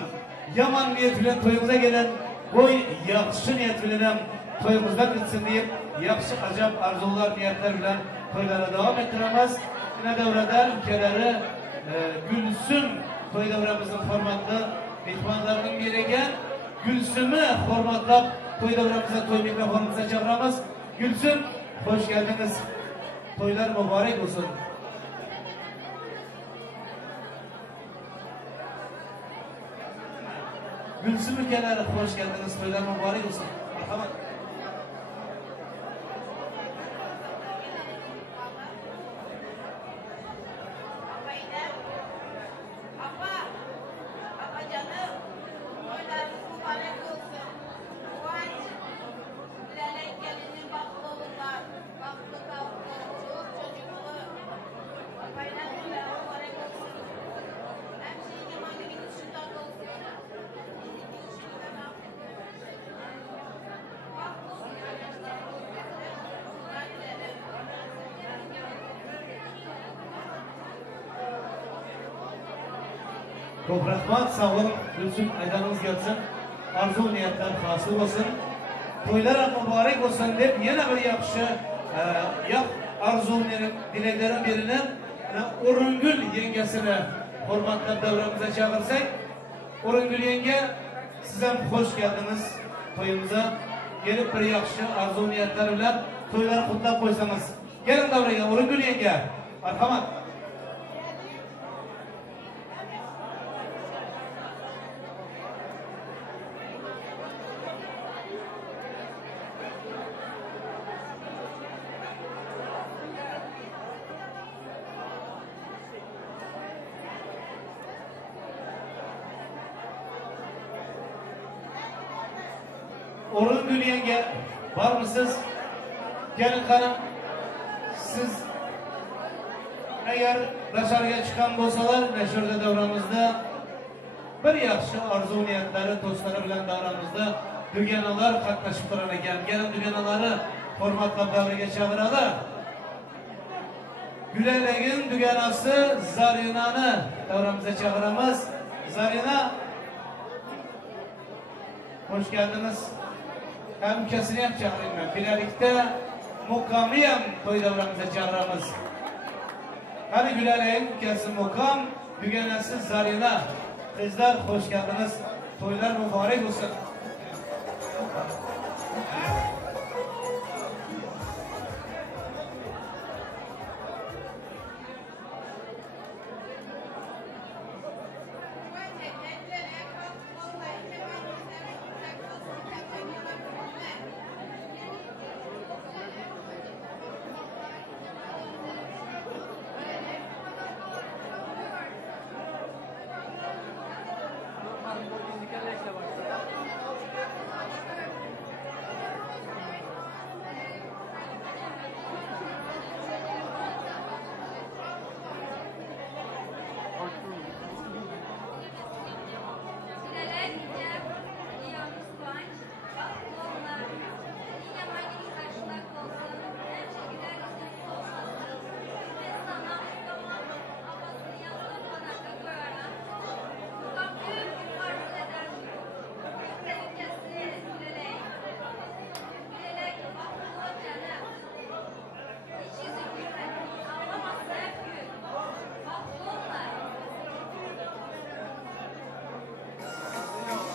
Yaman niyet bilen toyumuza gelen, boy yakışı niyet bilenem toyumuzdan gitsin deyip, yakışı acayip arzular, niyetler bilen toylara devam ettiremez. Yine devrede ülkeleri Gülsüm toy devramızın formatlı mehmanlarının gereken Gülsüm'ü formatlap toy devramıza, toy mikrofonumuza çağıramız. Gülsüm, hoş geldiniz. Toylar mübarek olsun. Gülsüm ülkeleri hoş geldiniz. Toylar mübarek olsun. Merhamet. Çok rahmat, sağ olun. Gülsüm aydanımız gelsin. Arzu niyetler hasıl olsun. Toylar mübarek olsun deyip yine bir yakışı arzu dileklerin birine Orungül yengesine hürmetler devramıza çağırsak. Orungül yenge size hoş geldiniz toyumuza. Gelip bir yakışı arzu niyetler bilen toyları kutlap koysanız. Gelin devreye Orungül yenge. Merhamet. Orungül yenge var mısınız? Gelin hanım, siz eğer dışarıya çıkan olsalar neşirde devramızda bir yakışı arzu niyetleri dostları bilen davramızda dügenalar katlaşıp duran eken. Gelin dügenaları formatlap davraya çağıralar. Gülelegin dügenası Zarina'nı davramıza çağıramız. Zarina, hoş geldiniz. Hem kesini hem çağırayım ben. Bilelikte mukamiyem toy devramıza çağıramız. Hani Gülelay'ın kesin mukam, dügenesi Zarina. Kızlar hoş geldiniz. Toylar mübarek olsun.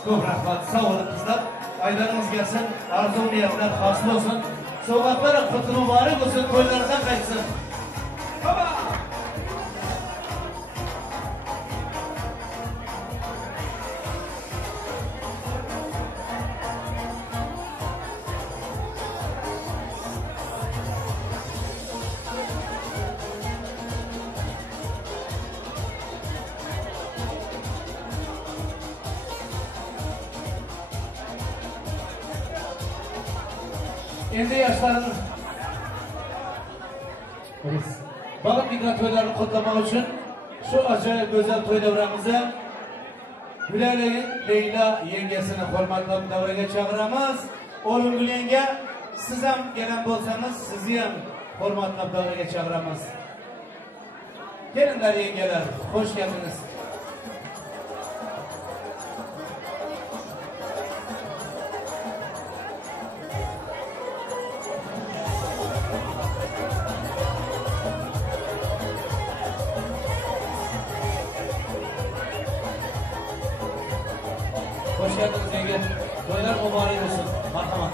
Çok rahmat, sağ olun kızlar. Aylarınız gelsin, arzu niyetler hasıl olsun. Sokaklara kutu mübarek olsun, toylardan kaçsın. Baba! Endi yaşların balık dikkat toylarını kutlamak için şu acayip güzel toy devramıza Güler'in Leyla yengesini hürmetle devreye çağıramız. Oğlum Gül yenge, siz hem gelen bolsanız sizi hem hürmetle devreye çağıramız. Gelinler yengeler, hoş geldiniz. Hoş geldiniz yenge. Toylar mübarek olsun. Marhamat.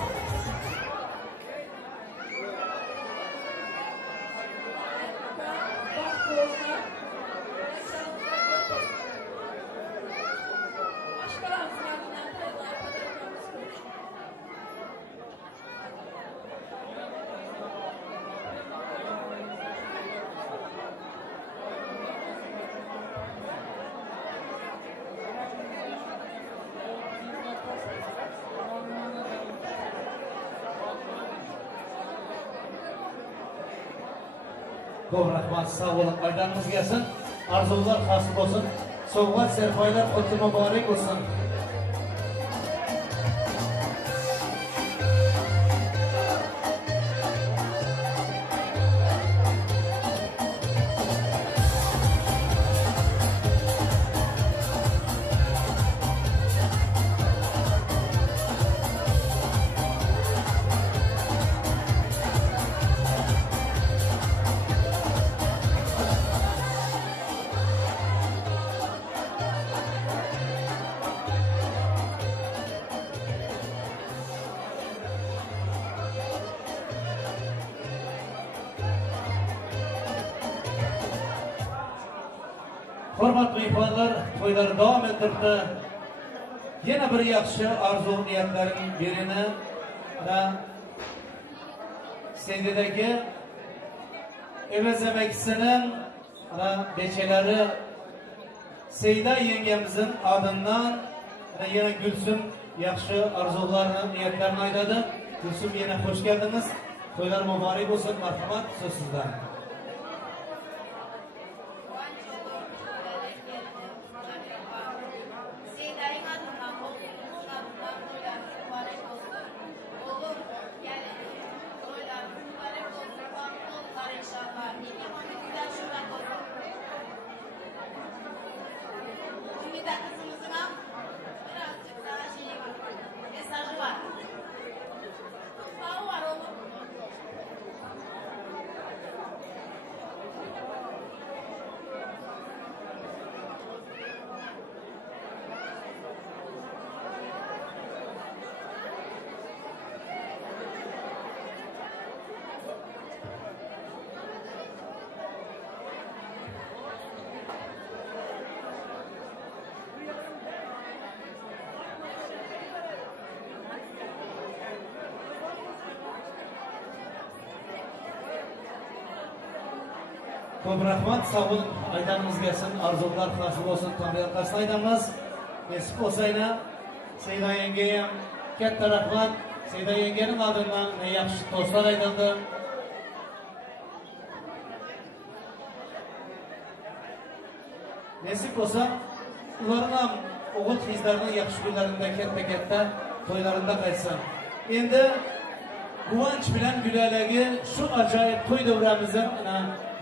Çok rahmat, sağ olun. Aydanınız gelsin. Arzular hasıl olsun. Soğukat serpaylar kutu mübarek olsun. Hürmetli ihvanlar, toyları devam ettirdi. Yine bir yaxşı arzu niyetlerin birini ve Seydi'deki Evez emekçisinin beçeleri Seyda yengemizin adından yine Gülsüm yaxşı arzularını, niyetlerini aydadı. Gülsüm yine hoş geldiniz. Toylar mübarek olsun, marhamat, söz sizden. Çok rahmat, sağ olun. Aydanımız gelsin, arzular hasıl olsun, tanrıya karşı aydamız. Mesip olsayna, Seyda yengeye katta rahmat. Seyda yengenin adından ne yaxşı dostlar aydandı. Mesip olsa, ularına oğul kızlarının yaxşı günlerinde katta toylarında kaçsın. Endi Kıvanç bilen Gülalegi şu acayip toy devramızın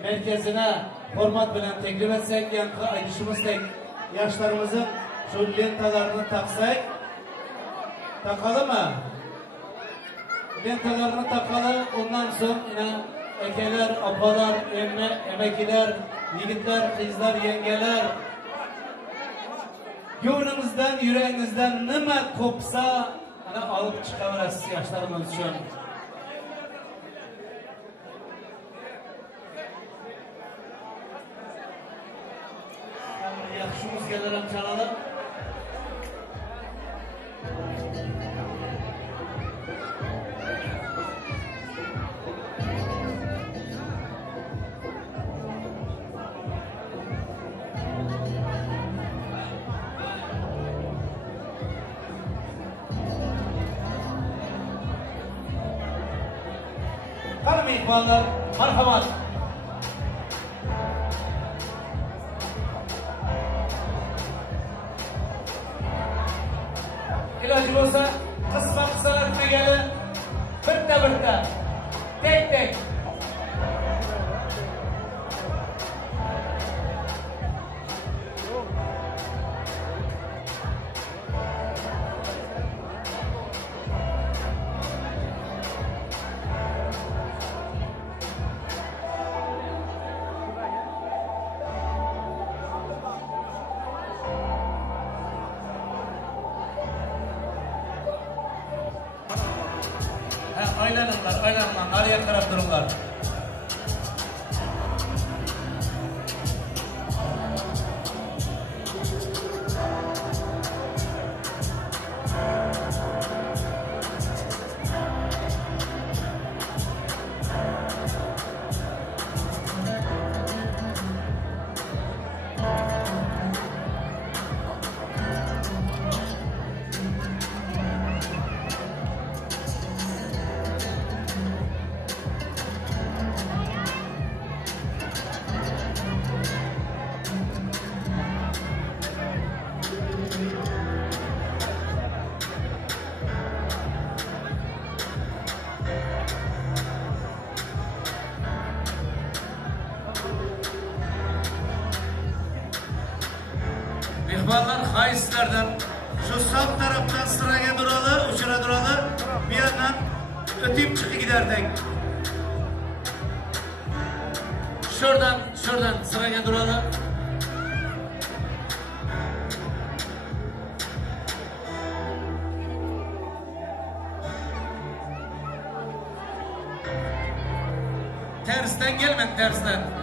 merkezine hürmet bilen teklif etsek, yankı ayışımız tek yaşlarımızın şu lentalarını taksak, takalım mı? Lentalarını takalı, ondan sonra yine ekeler, abalar, emekiler, yigitler, kızlar, yengeler, Gönlünüzden, yüreğinizden nime kopsa ana alıp çıkaverasiz yaşlarımız için. Yaxshi muzikalar ham çalalım. Hanım ihvanlar, marhamat. İlacı olsa kısma kısalar megeli birte tek tek. Aylanınlar, araya karab durumlar. Mehmanlar haislerden şu sağ taraftan sıraya duralı, uçura duralı bir yandan öteyip çıkı giderdik. Şuradan sıraya duralı. Tersten gelme, tersten.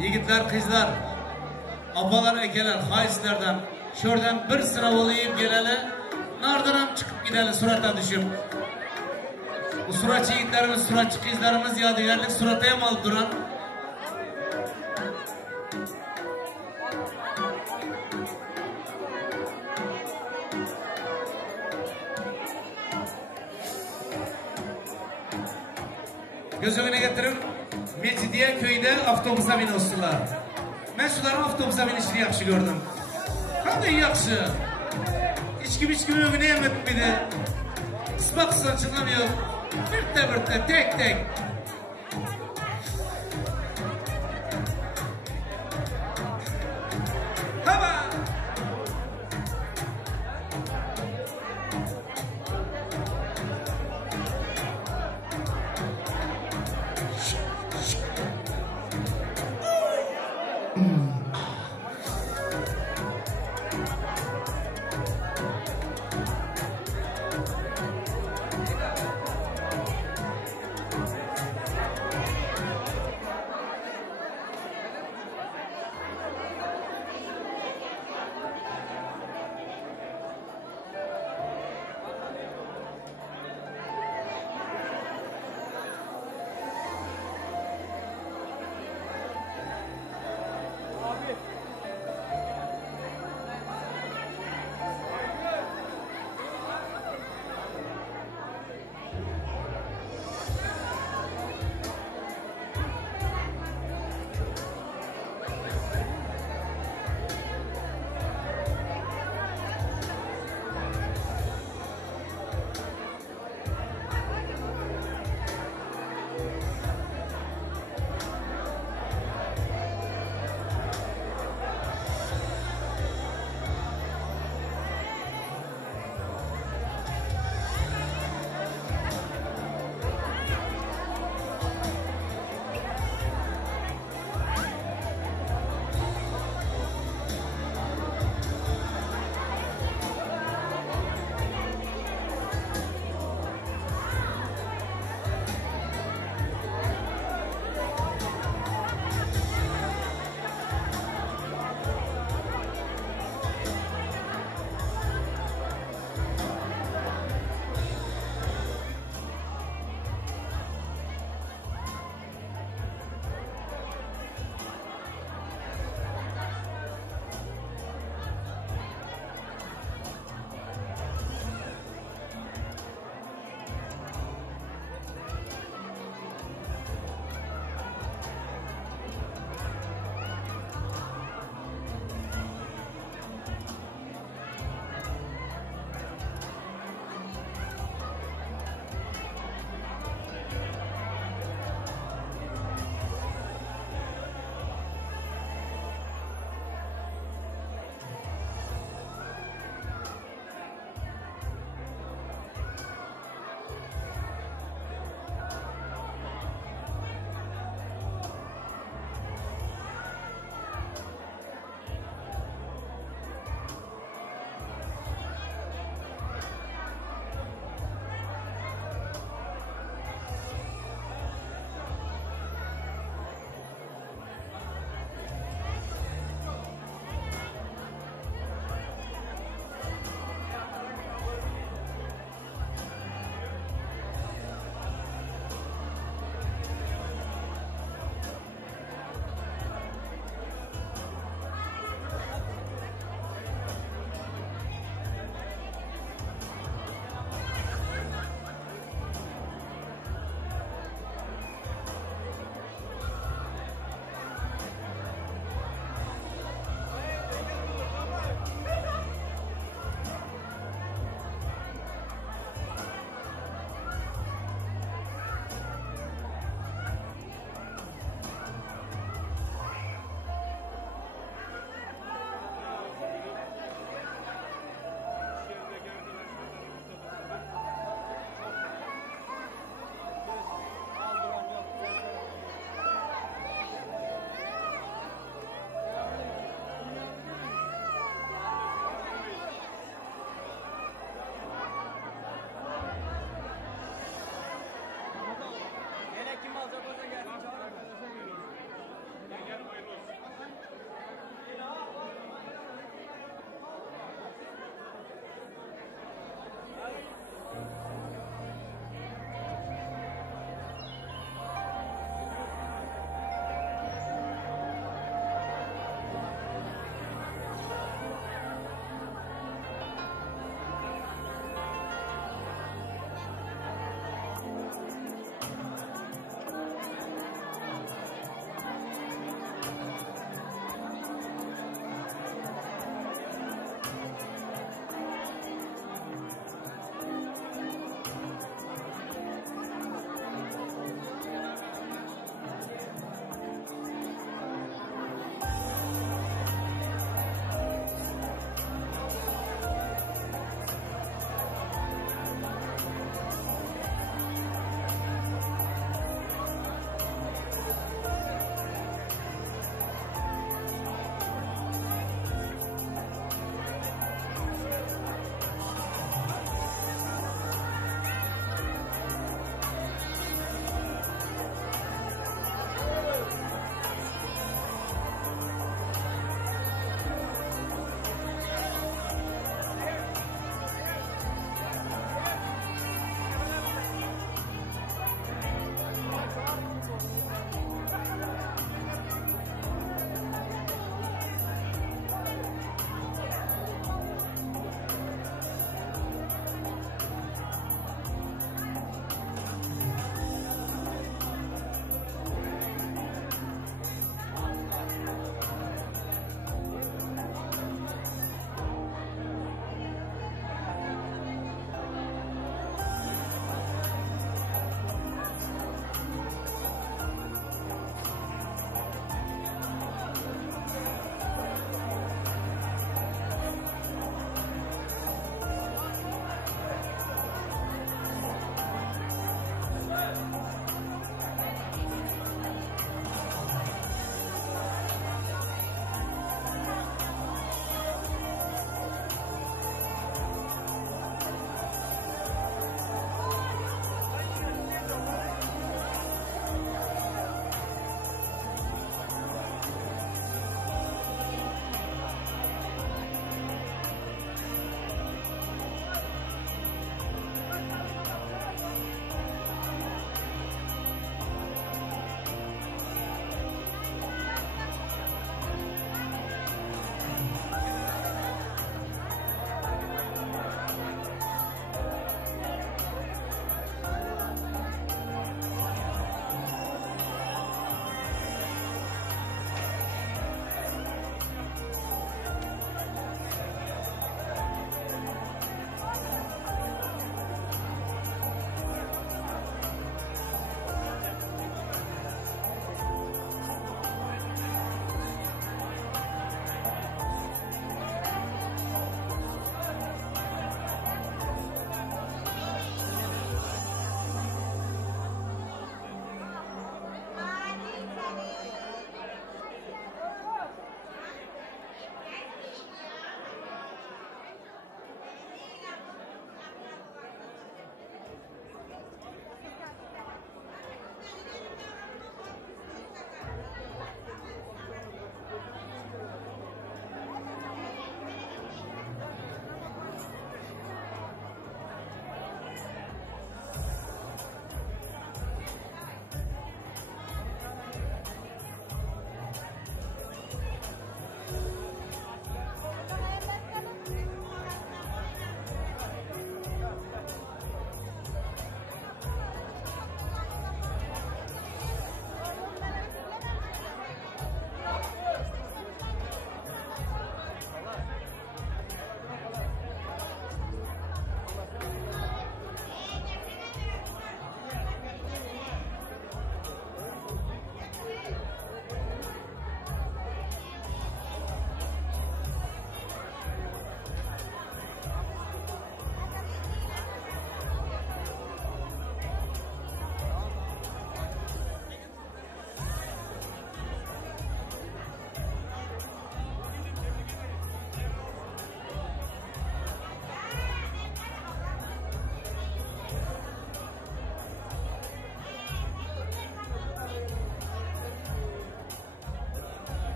Yigitler, kızlar, abalar, ekeler, haislerden şuradan bir sıra olayıp geleli, nardıram çıkıp gideli surata düşüp. Bu suratçı yigitlerimiz, suratçı kızlarımız yadigarlık surata hem alıp duran. Göz önüne getirip Mecidiye köyde avtobusa biniyorlar. Ben şuların avtobusa binişini yaxşı gördüm. Hadi yaxşı. İçki övüne yemetmedi. Ispak saçılamıyor. Birte tek. Hava.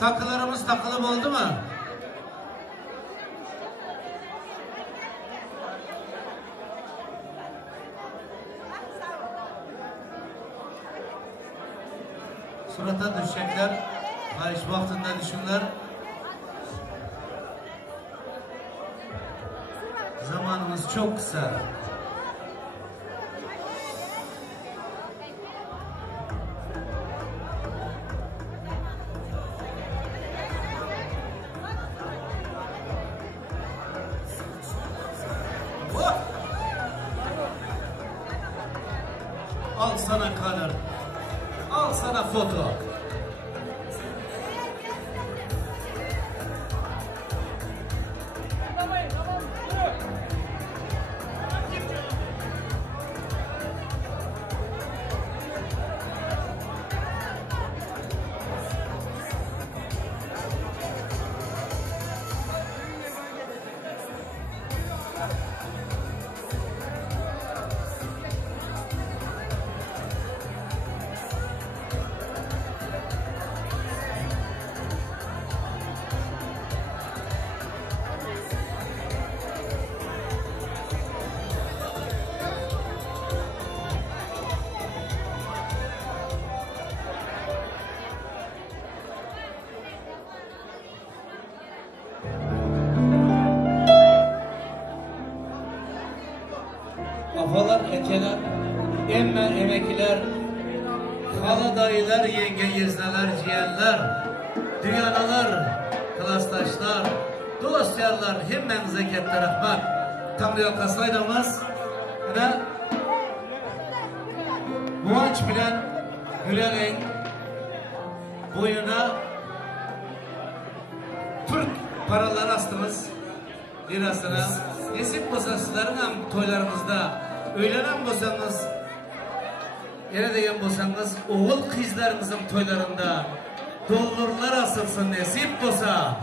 Takılarımız takılıp oldu mu? Surata düşecekler. Kayış vaktinde düşünler. Zamanımız çok kısa. Al sana kadar. Al sana foto. Afalar, ekeler, emme emekiler, hala dayılar, yenge yezneler, ciğerler, dünyanalar, klastaşlar, dost yarlar, hemmenize katta rahmat. Tanrı'ya kaslaydamaz. Muanç bilen gülenin boyuna Türk paraları astınız lirasına. Nesip olsa sizlerin hem toylarımızda öğlenen bolsanız, yine degen bolsanız, oğul kızlarımızın toylarında dolarlar asılsın nesip olsa.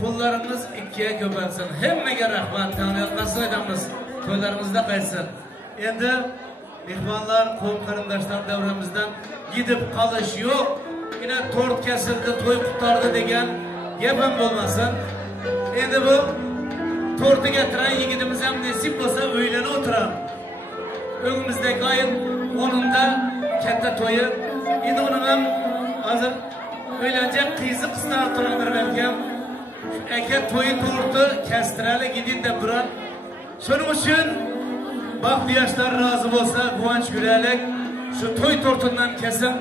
Pullarımız ikiye köpelsin. Hemmege rahmat. Tanrı'ya kaslaydamız. Toylarımızda kaysın. Endi mihmanlar, qo'm qarindoshlar davramizdan gidip kalış yok. Yine tort kesildi, toy kurtardı degen gap ham bo'lmasin. Endi bu tortu getiren yigitimiz ham nasip bo'lsa o'ylana o'tirib. Önümüzdeki ayın 10'unda katta to'yi. Endi uni ham hozir o'ylanacak qizi qistar turardir balkim. Aka to'yi tortu kestirali gidin de buran. Shuning uchun baxtli yoshlar rozi bo'lsa, quvonch gülaylik. Shu to'y tortundan kesib,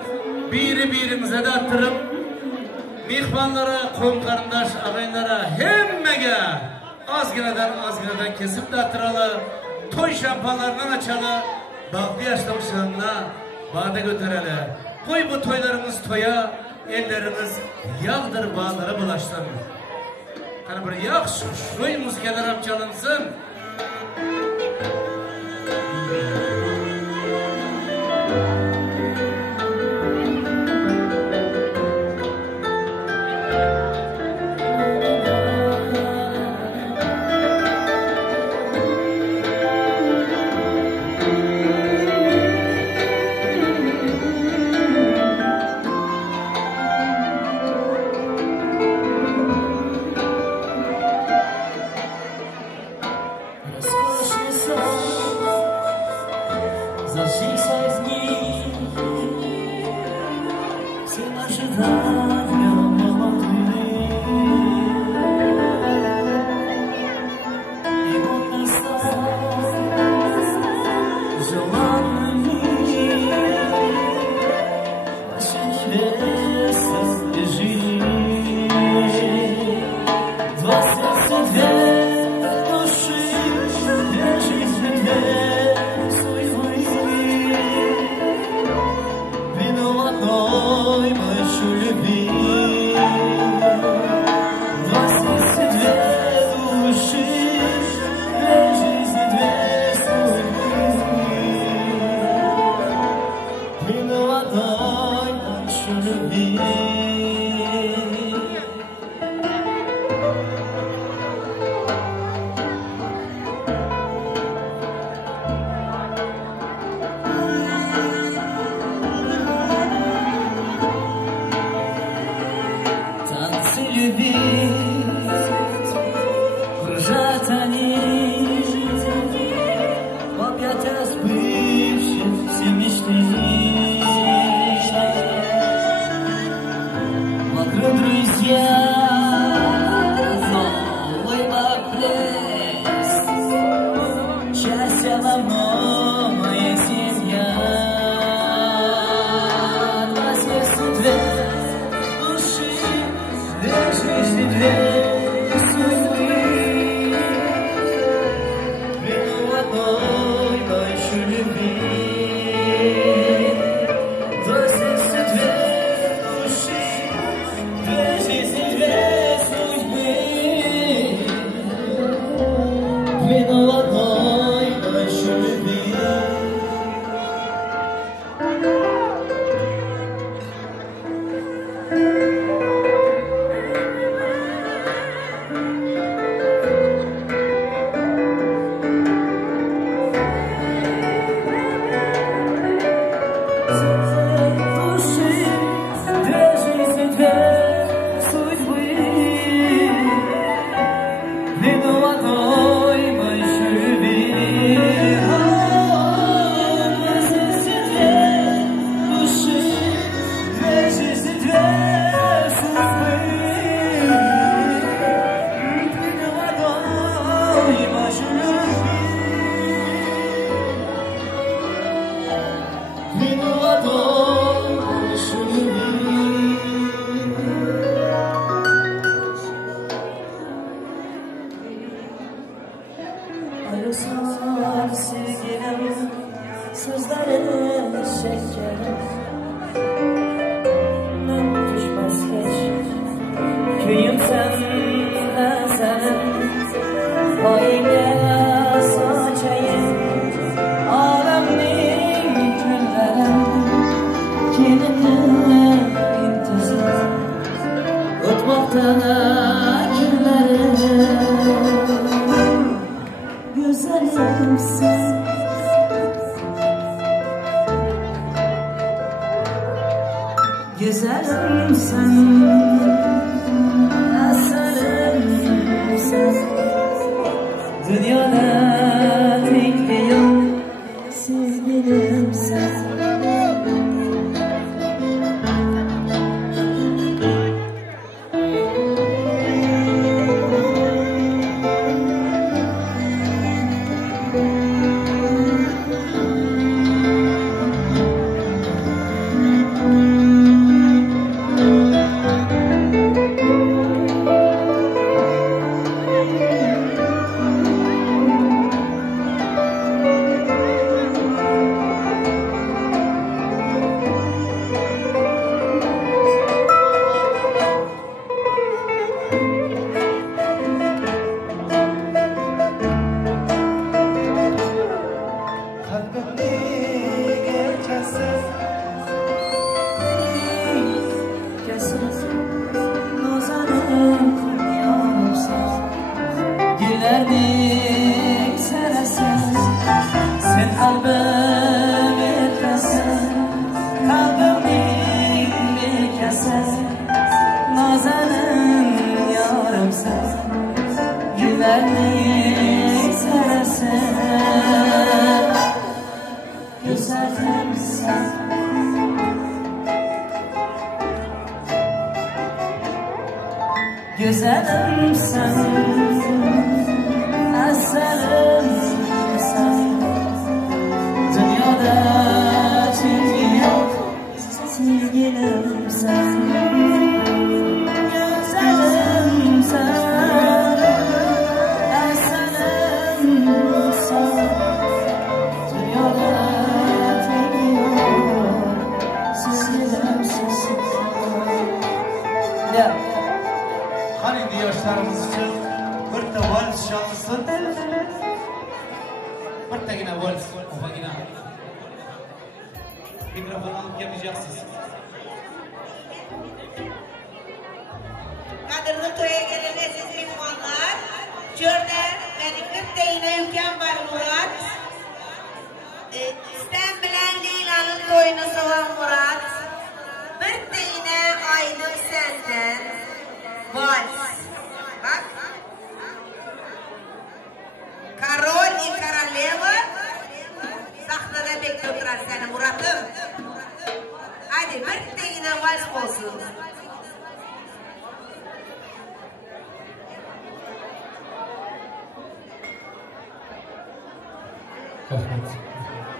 biri-birimize de attırıp, mihmanlara, qo'm qarindosh og'aynilara, hemmaga azginadan kesip de attıralım. Toy şampanlarından açalım. Baxtli yoshlar shunna va'da ko'tarali. Qo'y bu toylarımız toya, ellerimiz yağdır bağlara bulaşsın. Hani bir yaxshi xushro'y muzikalar ham chalinsın.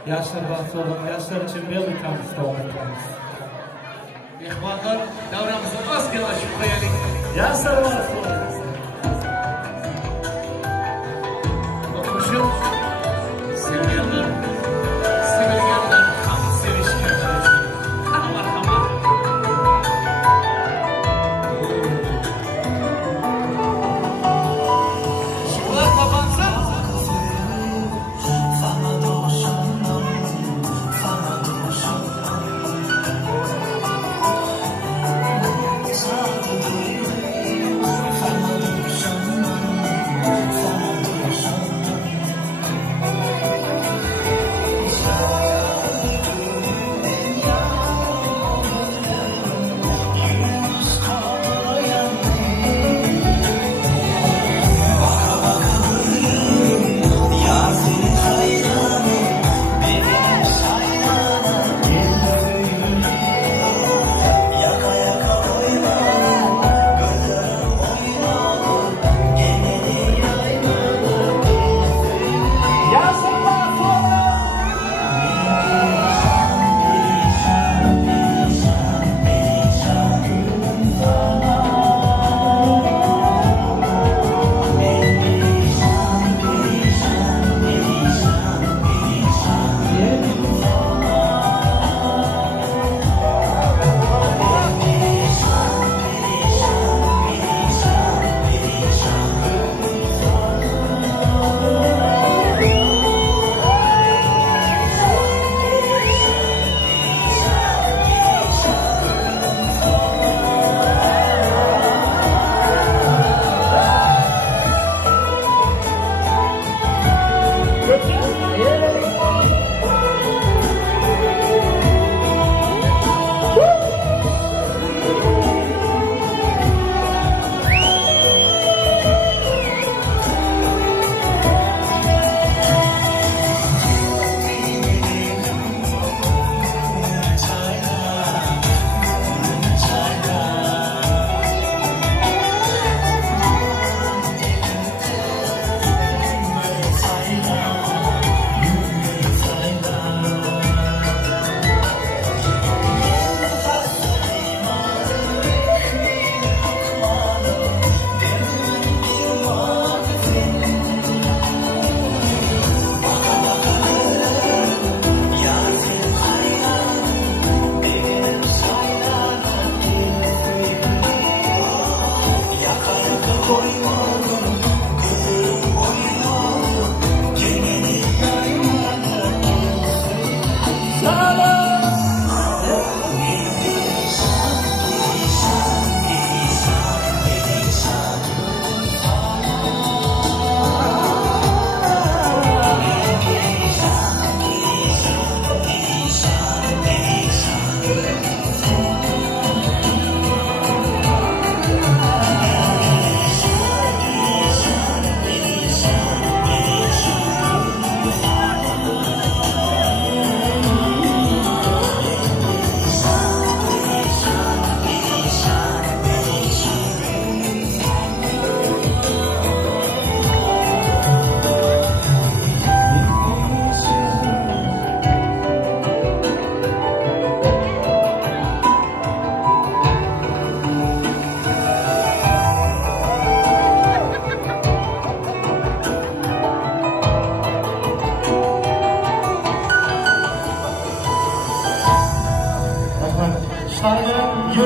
Yaşlar bahsi olan, yaşlar için bir ülkemiz devam etmemiz. İhvanlar, davramızı az gel aşık koyalım. Yaşlar bahsi olan. Okumuşum, sevgiyenler, sevilgenler, tam sevişkenler. Kanı marhama. Şıklar kapansın,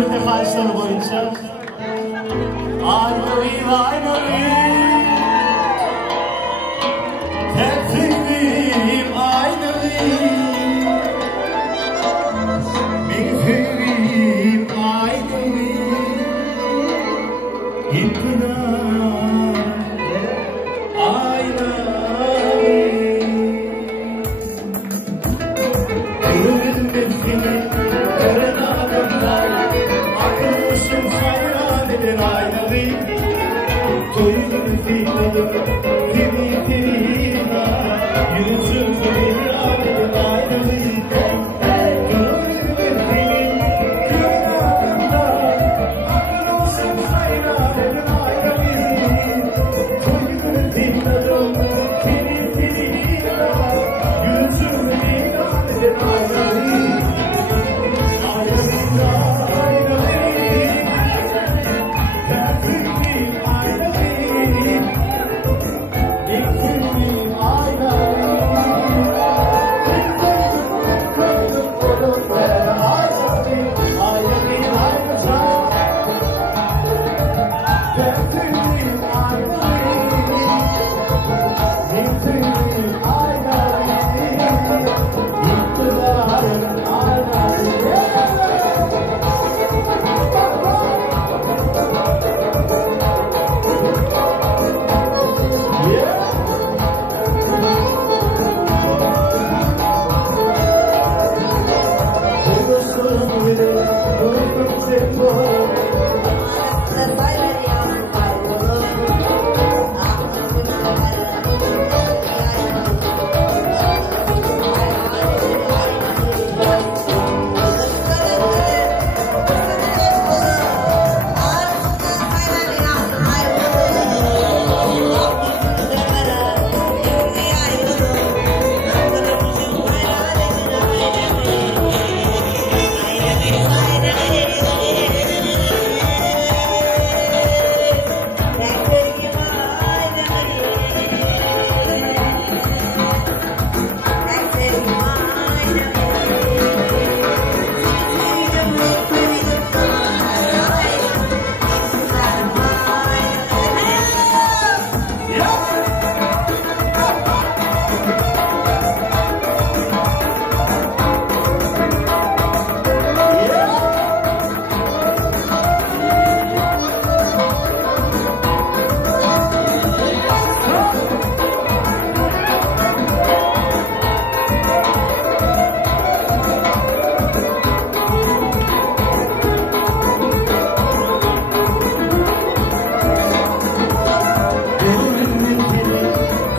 Sürte kaçları boyunca aynalıyım tertibim aynalıyım mihrim aynalıyım İktidar aynalıyım Kırılın nefsini veren adamlar Akılmışım hayran eden aynalıyım Toyunu zihnalı Seni sevina Yüzüm bir aletin aynalıyım Kırılın nefsini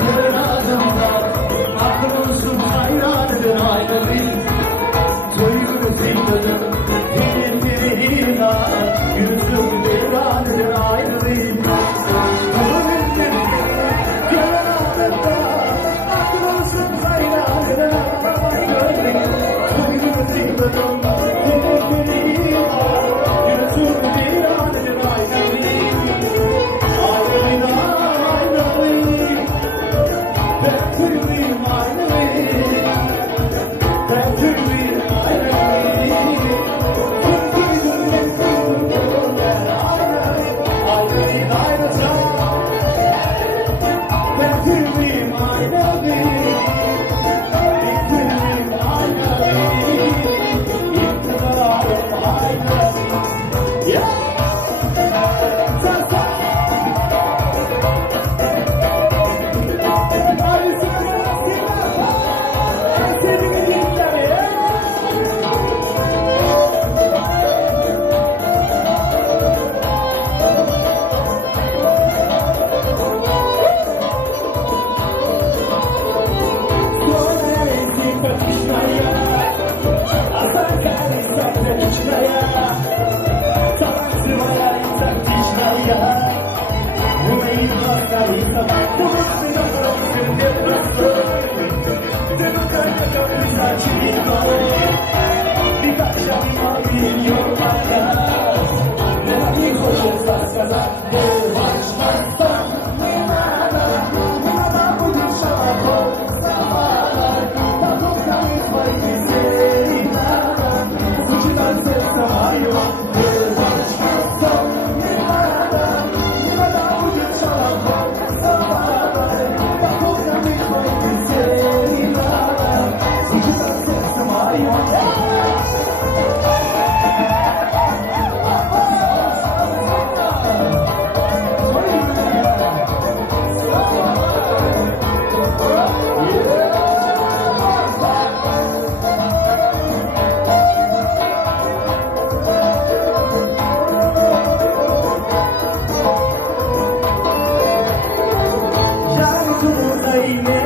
veren adamlar Akılmışım hayran eden aynalıyım Toyunu zihnalı Seni sevina Yüzüm bir aletin aynalıyım Thank you. Hayran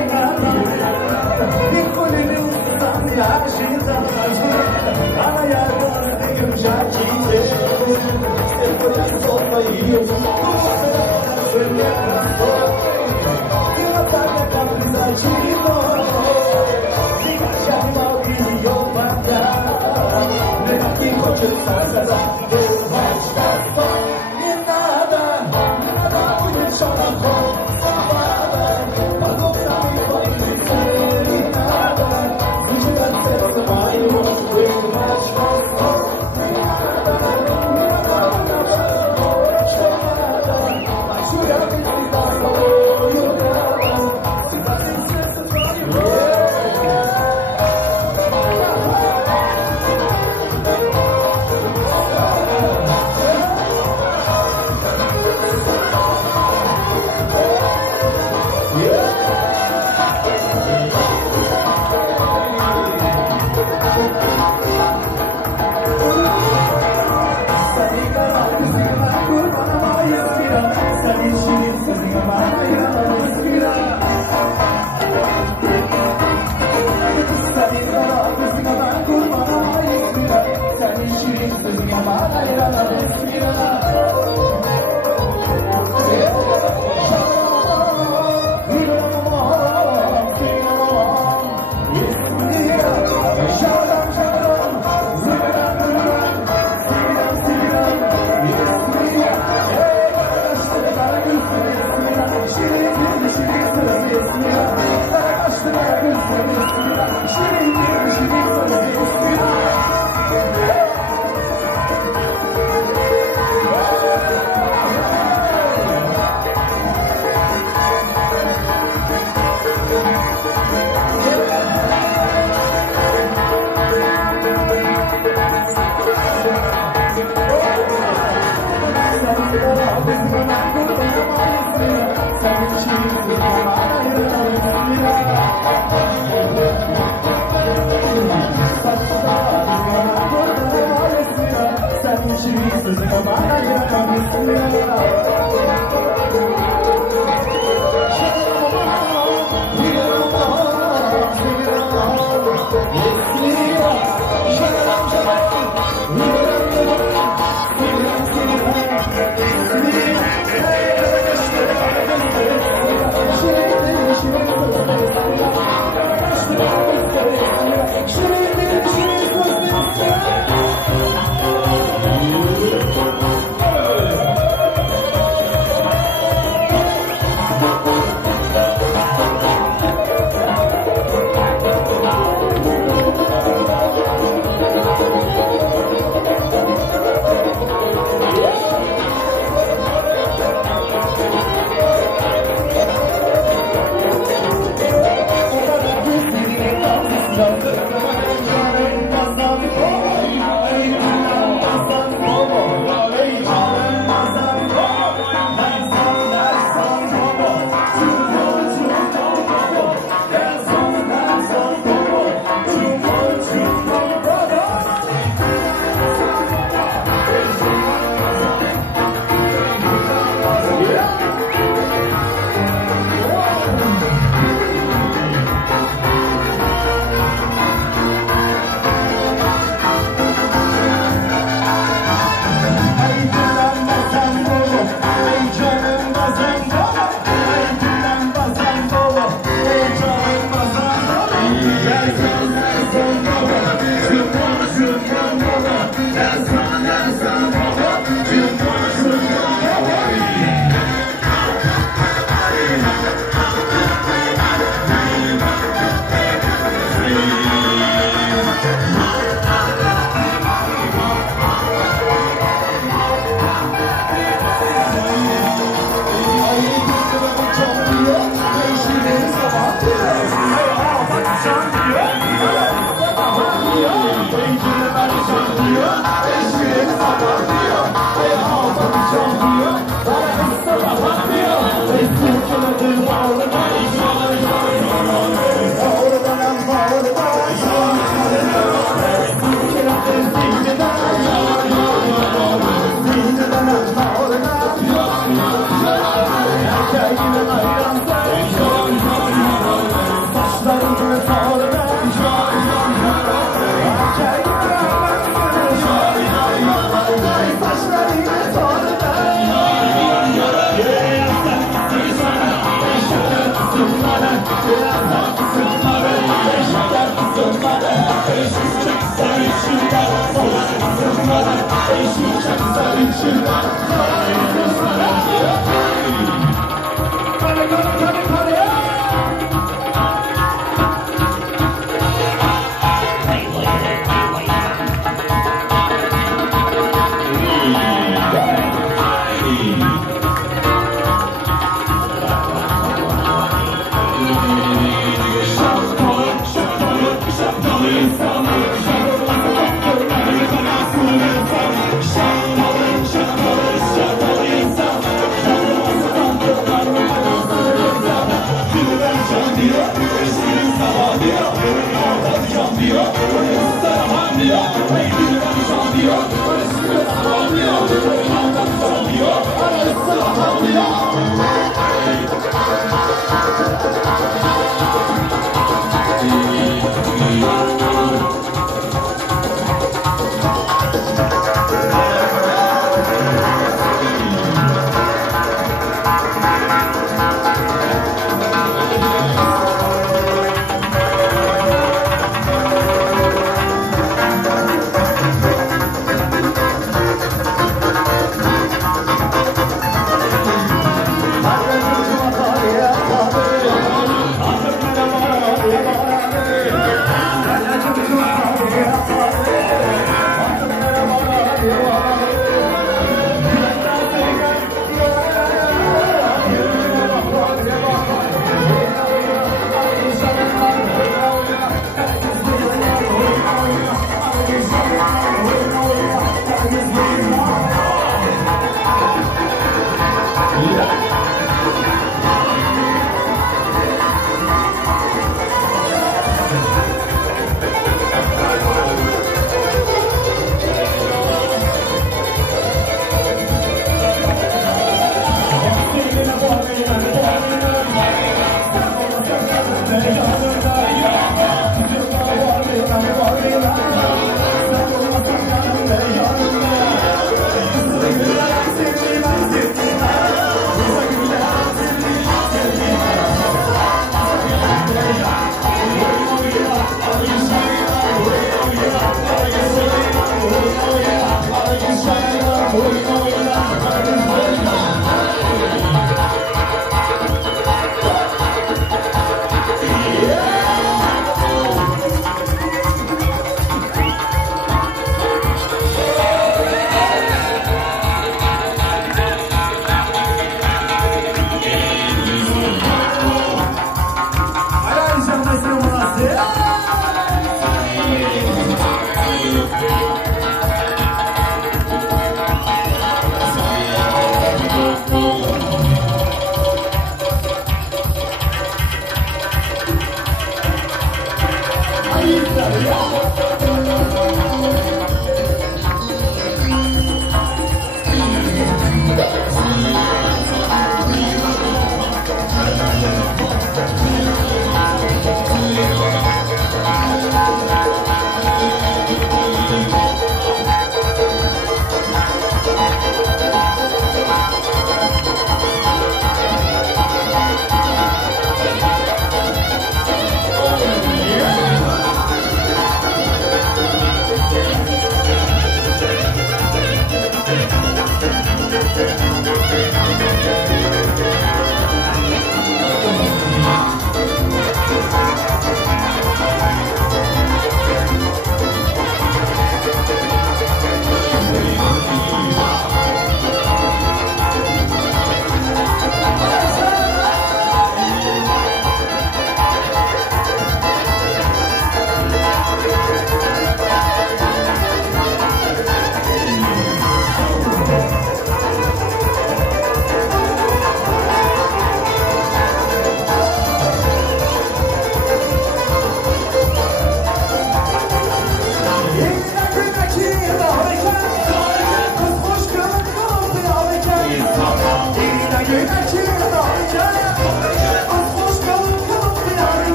Diyor,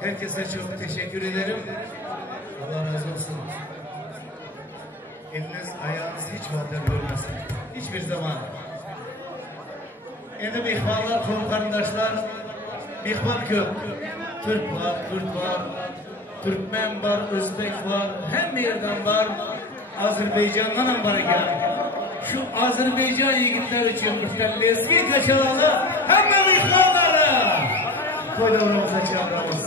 Herkese çok teşekkür ederim. Allah razı olsun. Eliniz ayağınız hiç vander görmesin. Hiçbir zaman. Endi mehmonlar, to'y qarindoshlar, mehmon ko'p. Türk var, Kürt var, Türkmen var, Özbek var, hamma yerdan var. Azerbaycandan ham bor ekan. Shu Azerbaycan yigitlar uchun bitta lesga ko'chalalar. Hamma mehmonlarni to'y davramizga chaqiramiz.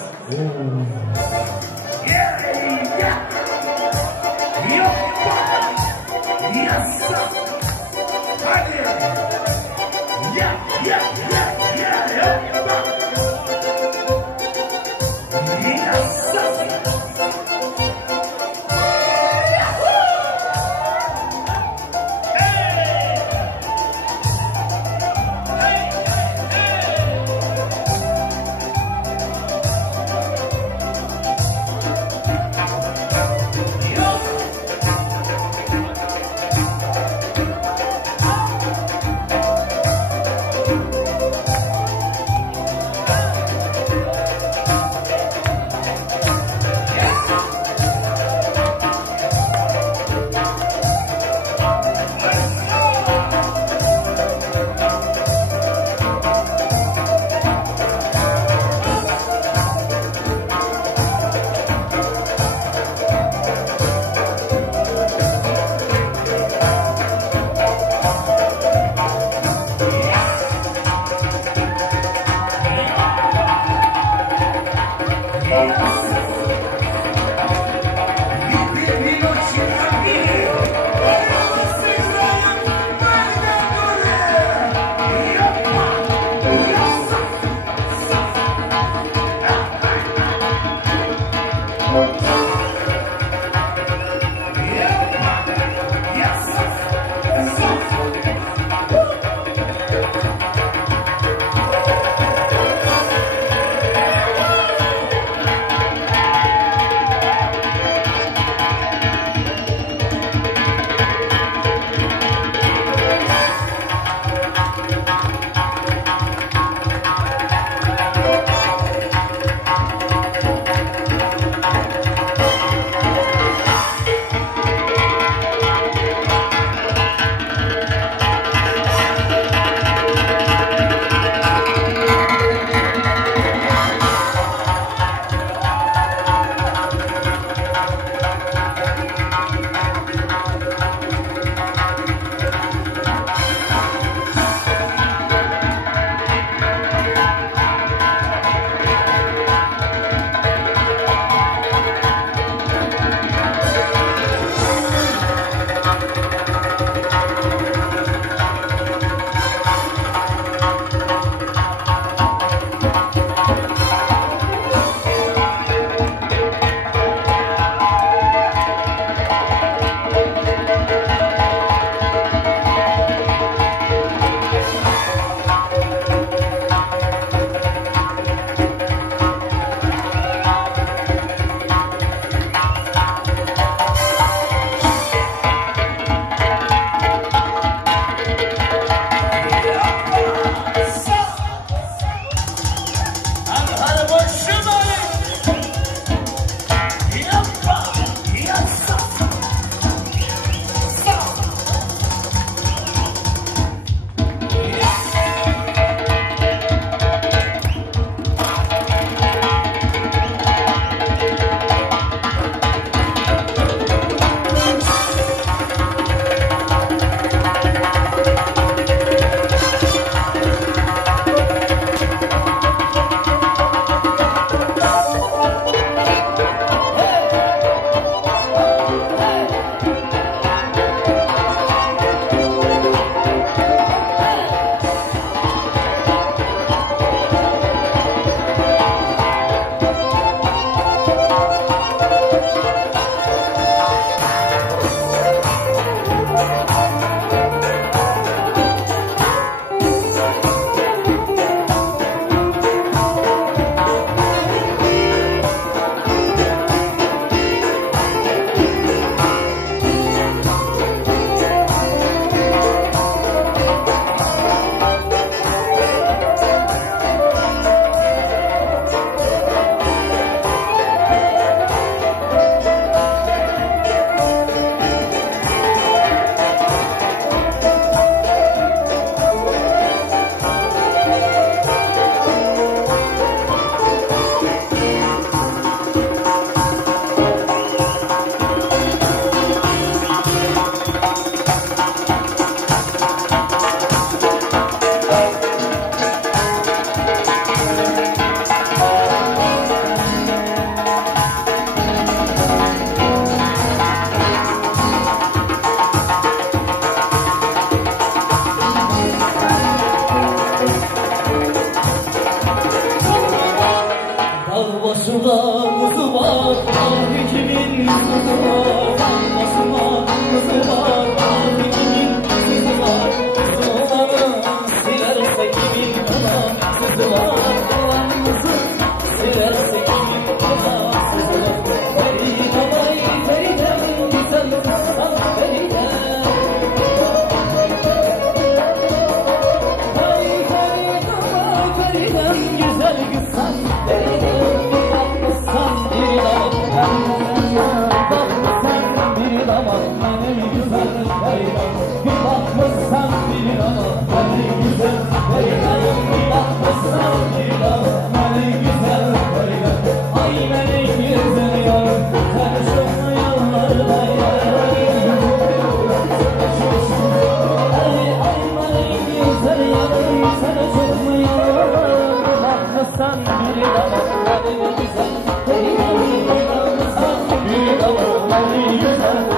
damlasan, bir damlasan güzel. Bir damlasan, bir damlasan güzel.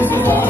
Sızı var,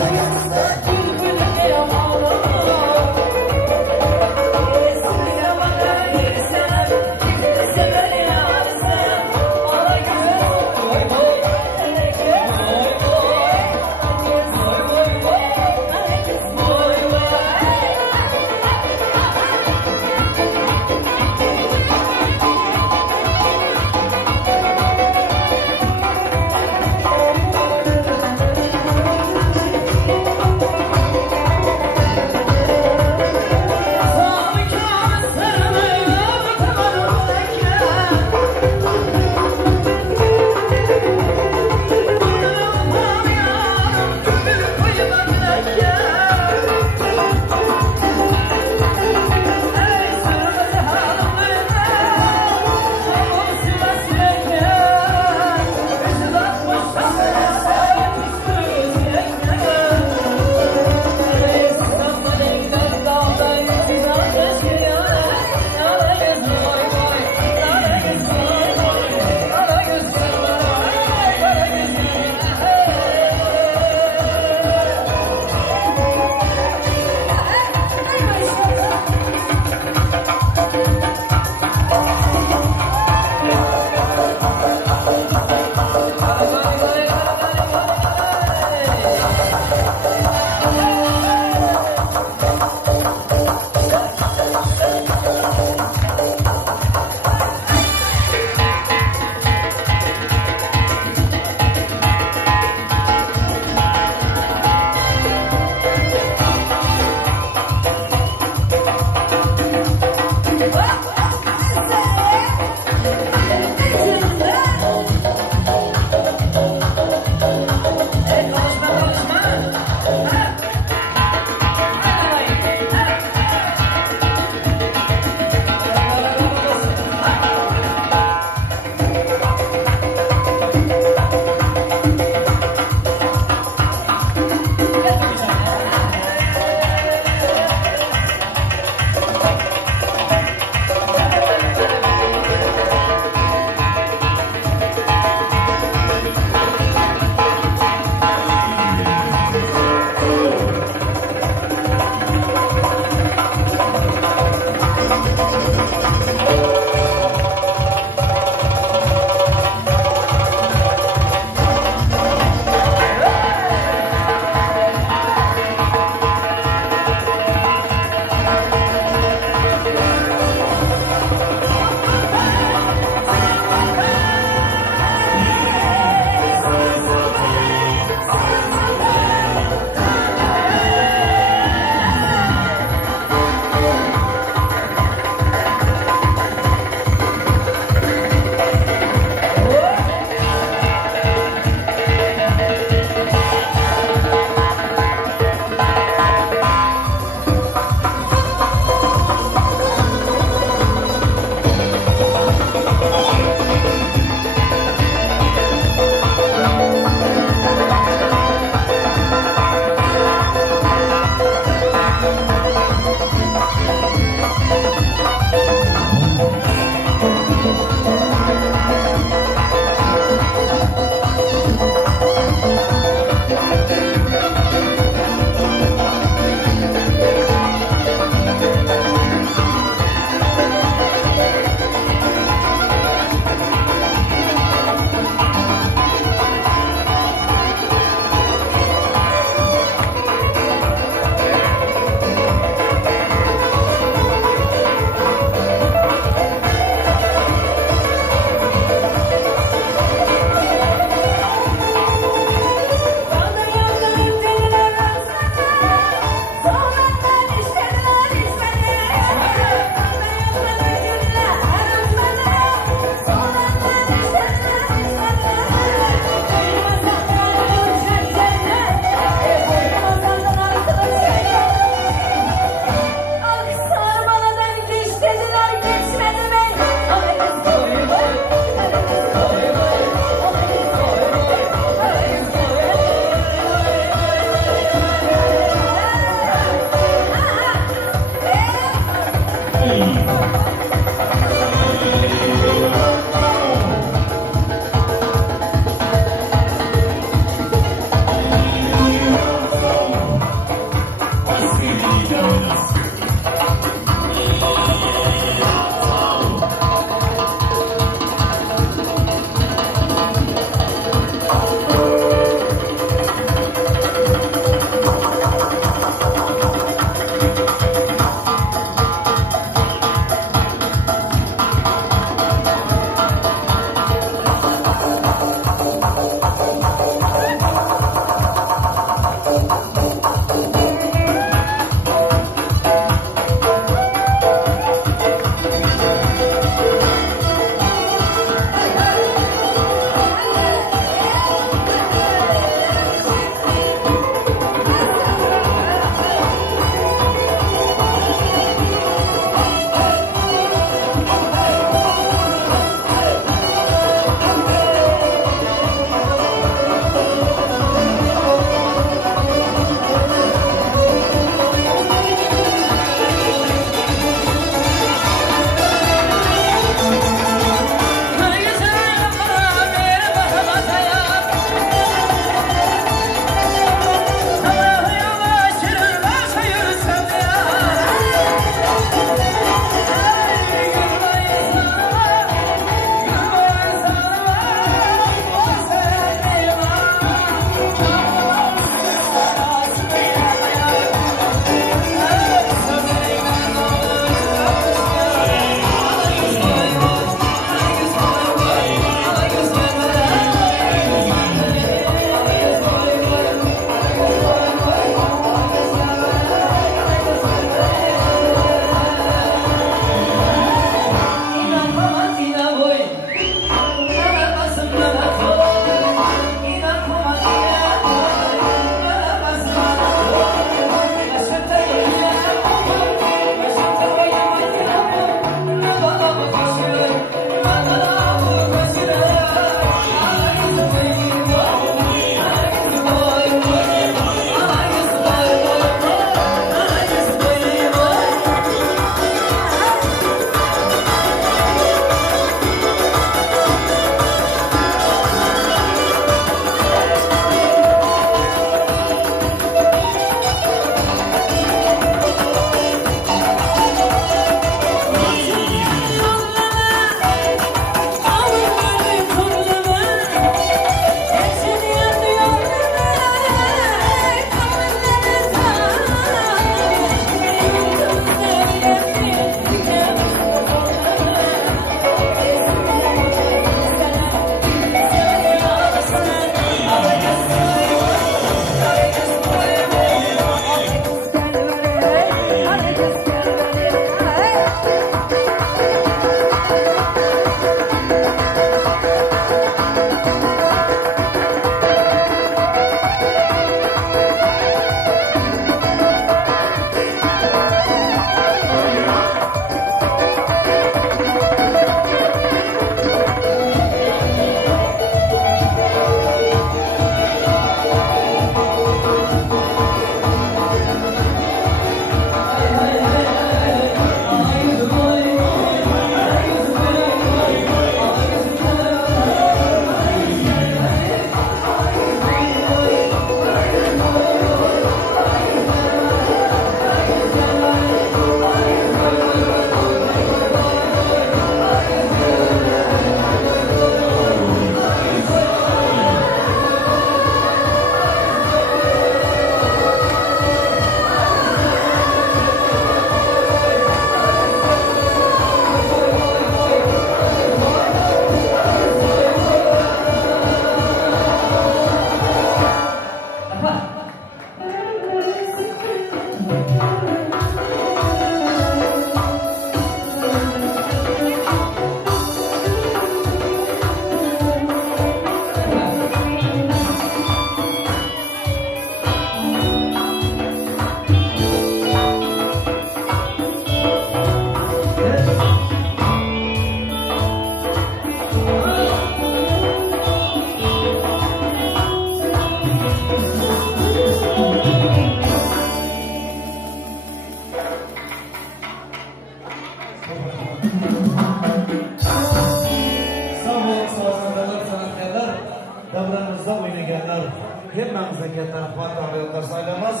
Hammamizga katta rahmat va yodlar saylaymiz.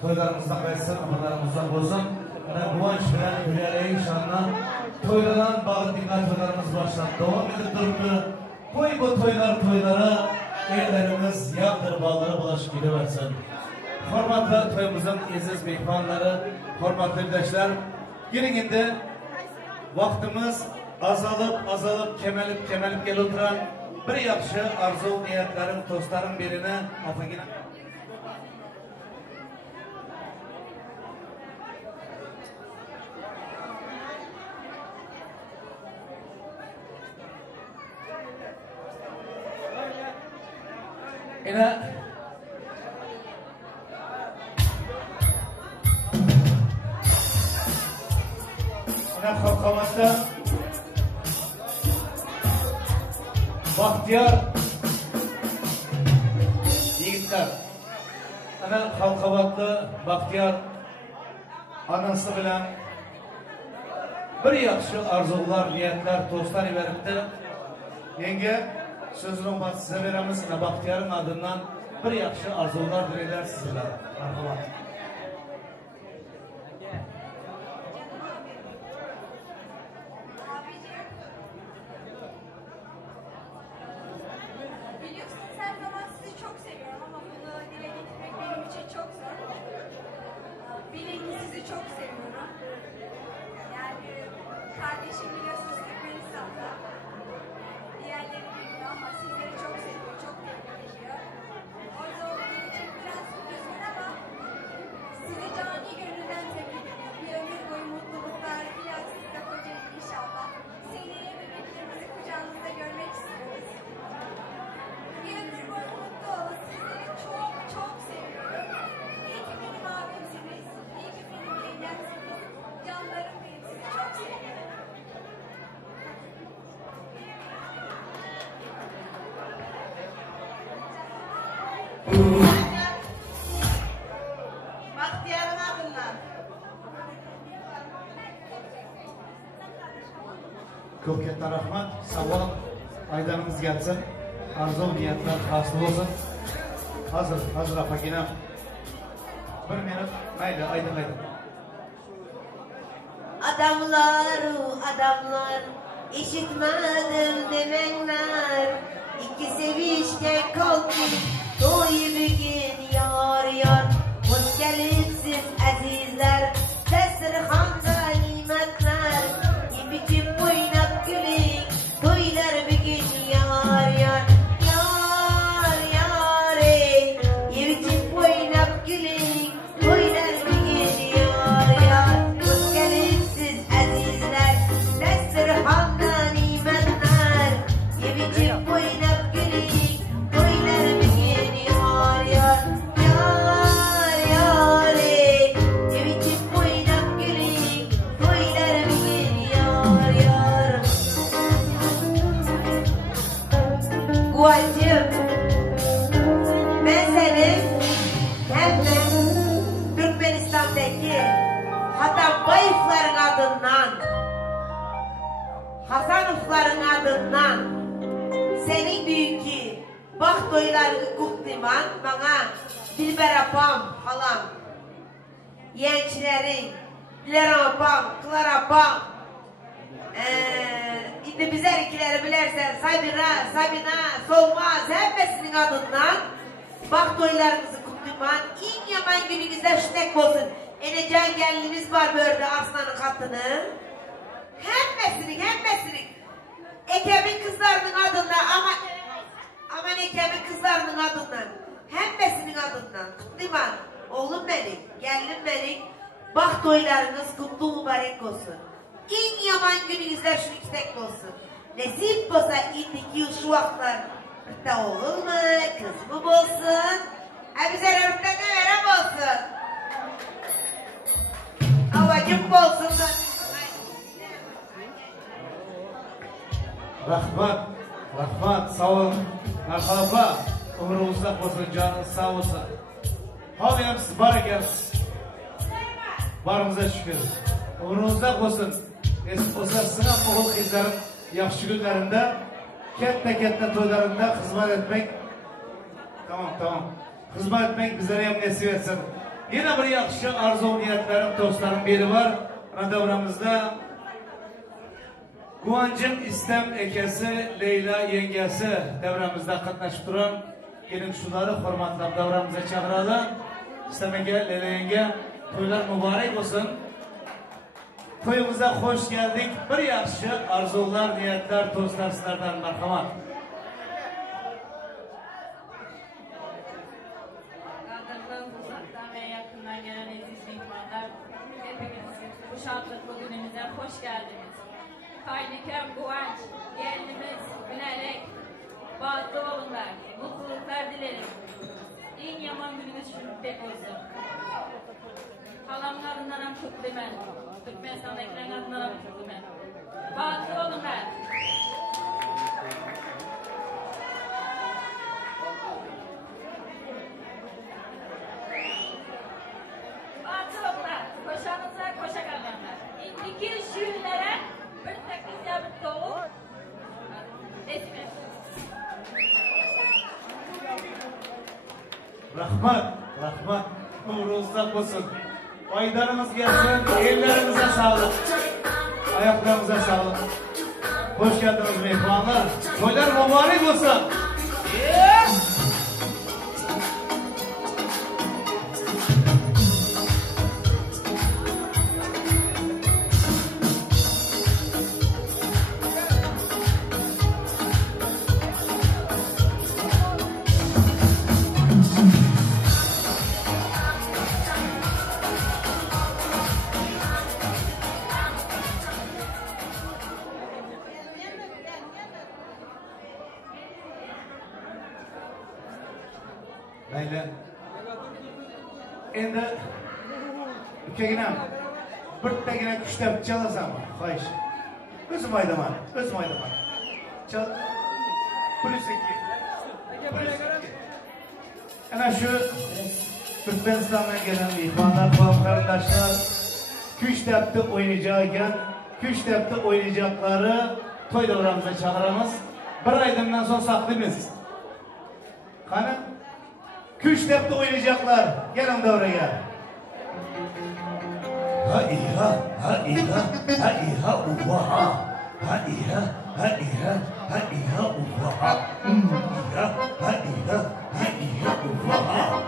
To'ylarimizdan qaytsin, amallarımızdan bo'lsin. Mana quvonch bilan Gulali inshaalloh to'ylardan bag'itlilar to'ylarimiz boshlanib davom etib turibdi. Bu to'ylari ellerimiz yaqdir bağları bulaşıp gideversin. Hurmatli to'yimizning aziz mehmonlari, hurmatli yurtdoshlar, keling endi vaqtimiz azalib kemalib kelib turan bir yaxshi arzu niyatlarim do'stlarim belini opagina Ina Xalqamatda Baxtiyar yigitlar. Ana Xalqamatda Baxtiyar anası bilan bir yaxshi arzular, niyatlar, do'stlar beribdi. Yenge sözünü size veremiz. Baxtiyar'ın adından bir yaxshi arzular dileler sizler. Marhamat. Biliyorsunuz her zaman sizi çok seviyorum ama bunu dile getirmek benim için çok zor. Bilin ki sizi çok seviyorum. Yani kardeşim biliyorsunuz Türkmenistan'da. Diğerleri bilmiyor ama sizleri çok seviyor, çok tebrik ediyor. Orada olduğum için biraz üzgün ama sizi cani gönülden tebrik ediyorum. Bir ömür boyu mutluluklar, bir yastıkta kocayın inşallah. Seneye bebeklerimizi kucağınızda görmek istiyoruz. Bir ömür boyu mutlu olun. Sizleri çok çok seviyorum. İyi ki benim abimsiniz. İyi ki benim yengemsiniz. Canlarım benim. Sizi çok seviyorum. Baxtiyar'ın adından. Ko'p katta rahmat. Savol aydanimiz gelsin. Arzu niyatlar hasıl olsun. Hazır apagina. Bir minut. Mayli, aydın. Adamlar işitmedim demengler. İki sevişken kalkın toyu bugün yar. Hoş gelipsiz azizler, dasturxonda nimetler. Yebitib o'ynab kuling, to'ylar bugün yar ey. Yebitib o'ynab kuling, to'ylar bugün yar. Hoş gelipsiz azizler, dasturxonda nimetler. Yebitib o'ynab kuling, to'ylar bugün yar ey. Yebitib o'ynab kuling, to'ylar bugün yar. Guacım, ben senin hem de Türkmenistan'daki Hatanbayevlerin adından, Hasanovların adından senin dünkü bak toylarını kutlayman bana Dilber apam, halam, gençlerin, Diler apam, Kılar apam, indi bizler ikileri bilersen Sabina, Solmaz hepsinin adından bak toylarınızı kutlayman. En yaman gününüzde şünek olsun. Enecan gelinimiz var böyle Arslan'ın katını. Hepsinin. Ekem'in kızlarının adından aman Ekem'in kızlarının adından. Hepsinin adından kutlayman. Oğlum benim, gelinim benim. Bak toylarınız kutlu mübarek olsun. En yaman gününüzde şünek olsun. Nasip olsa indiki yıl şu vaktlar bir de oğul mu, kız mı olsun? Bize örfte ne verem olsun? Havacım olsun da. Rahmat, sağ olun. Merhaba, umurumuzda olsun, canınız sağ olsun. Hamıyamız var ekansiz. Barımıza şükür. Umurumuzda olsun. Olsa sınıf oğul kızların yaxshi günlerinde, katta to'ylarında hizmet etmek. Tamam. hizmet etmek bizlere hem nasip etsin. Yine bir yakışı arzu niyetlerim, dostlarım biri var. Davramızda Guancım İslam ekesi, Leyla yengesi devramızda katlaşıp duran gelin kuşuları hormatlap davramıza çağıralım. İslam eke, Leyla yenge, toylar mübarek olsun. Toyumuza hoş geldik. Bir yakışı arzular, niyetler, dostlar sizlerden merhamet. Bu şartlıklı günümüze hoş geldiniz. Kaynikem Guvanç, gelinimiz gülerek, batı olunlar, mutluluklar dilerim. En yaman günümüz şürüpbek olsun. Halamın adınlarım Kutlumen, Türkmenistan'dakilerin adınlarım Kutlumen. Batı olunlar. Koşanıza koşa kalganlar. İndiki şiirlere bir teklif yapıp dolu. Resmi. Rahmat. Uğrunuzda olsun. Faydalarınız gelsin. Ellerinize sağlık. Ayaklarınıza sağlık. Hoş geldiniz meyhanlar. Toylar mübarek olsun. Leyla. Endi ükeginem bir tegine güçlep çalasam mı? Hayır. Özüm aydaman. Çal. Polisiki. Ana şu Türkmenistan'dan gelen ihvanlar, kardeşler güçlepte oynayacakları toy davramıza çağıramız. Bir aydımdan sonra saklıyız. Kanı? Güçlepte oynayacaklar. Gelin devreye. Ha iha, uvaha. Ha iha, uvaha. Uvaha.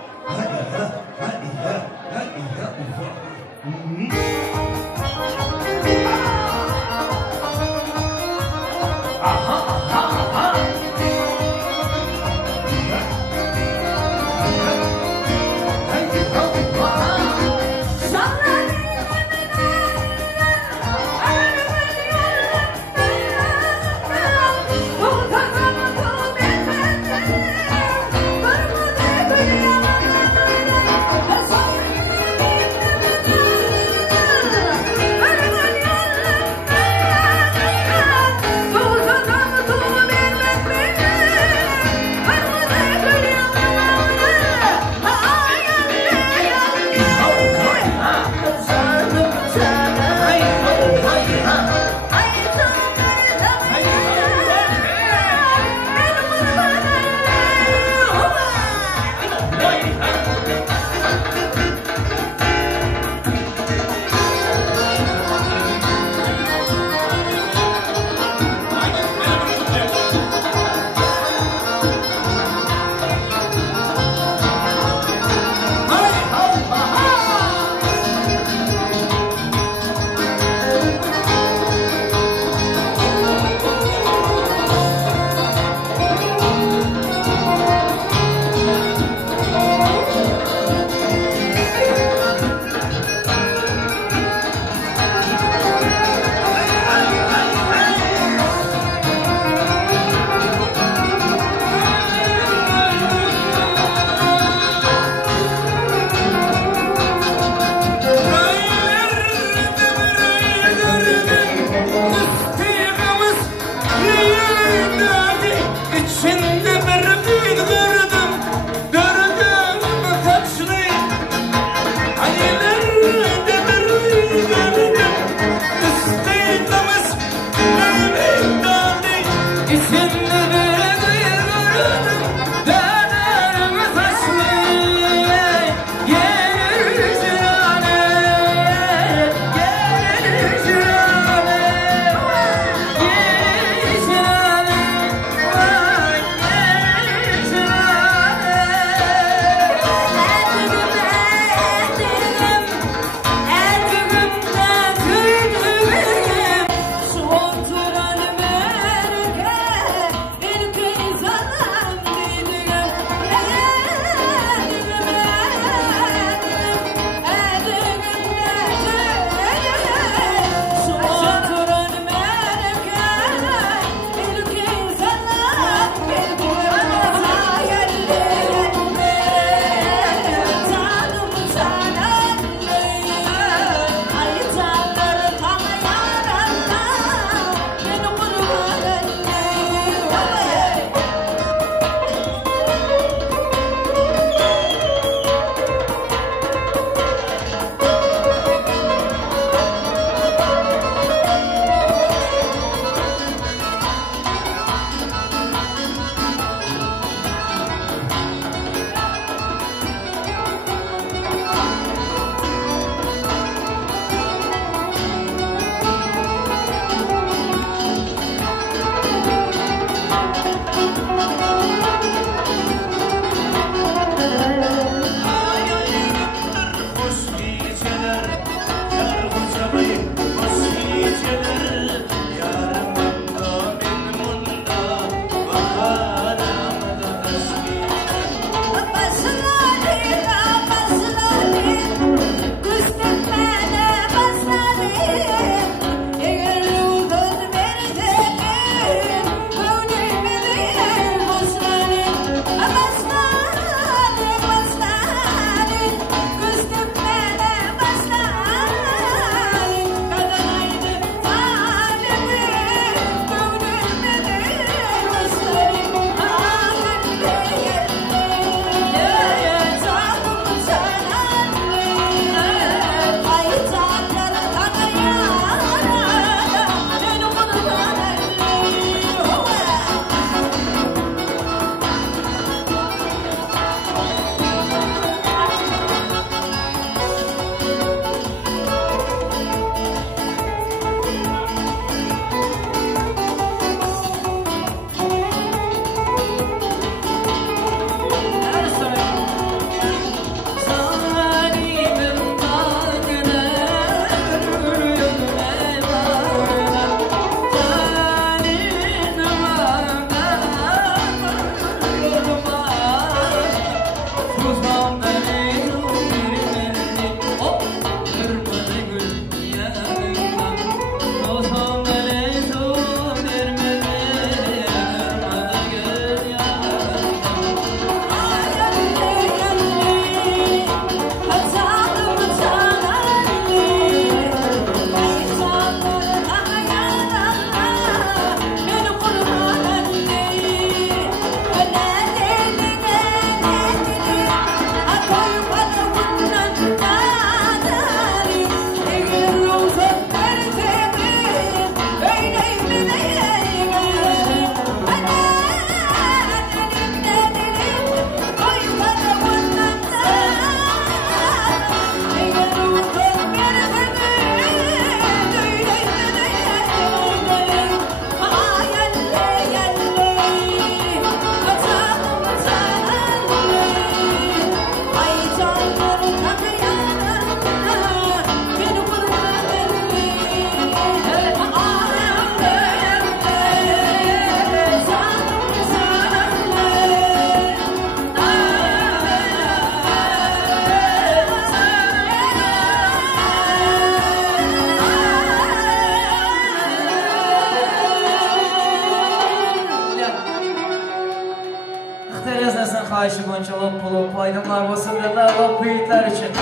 xahişi qonça lop aydınlar basındırlar lop büyükler için.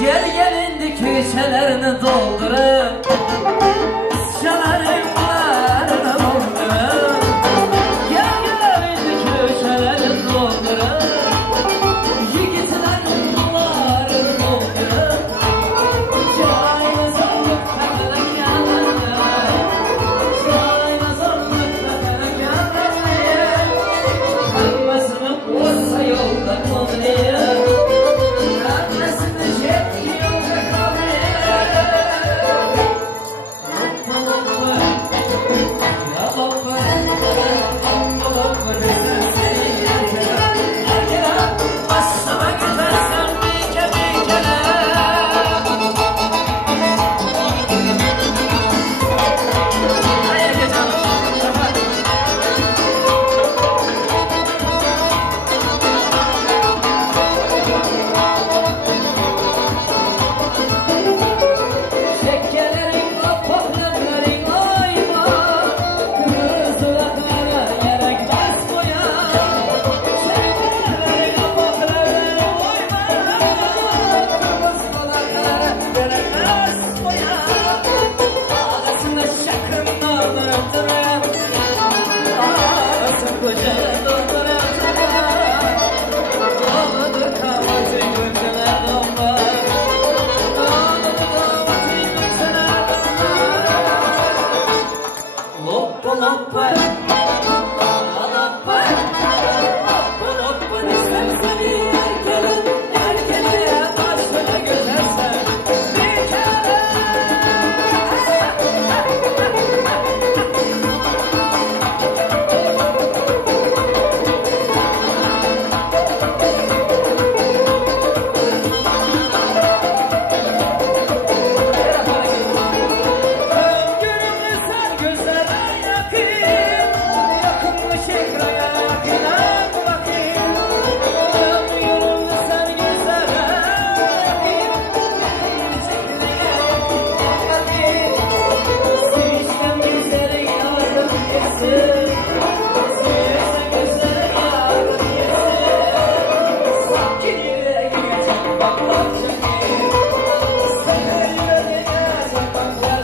Gel indi köşelerini doldurun, şaların bağrını doldurun. Gel indi köşelerini doldurun, yigitlerin bağrını doldurun. Çayını zorluk takana gelmezler, çayını zorluk takana gelmezler. Kalmasını olsa yolda kalıyor, kalmasını çekti yolda kalıyor. Ya baba, asama gidersen bike bikele. Haydi canım, şekerlerin kapakların ayma, kızılaklara gerekmez boya. Şekerlerin kapakların ayma, kızılaklara gerekmez boya. Ağasını şakırma döndürüp, ağası kocanı doldurup, ağladı kalmazı gündüler domba. Loppa loppa, loppa, loppa loppa desem seni erkele başına götürsem bir kere. Ömrümü sen gözlere yakın, yakınmış ekrana yakına bakayım. Ömrümü sen gözlere yakın, yakınmış ekrana bakayım. Sevişten gözlerin yardım yesin, sevişten gözlerin yardım yesin. Sanki yüreğime bak şimdi, sen yüreğime bak şimdi.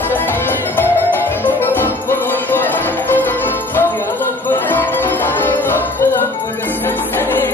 Seni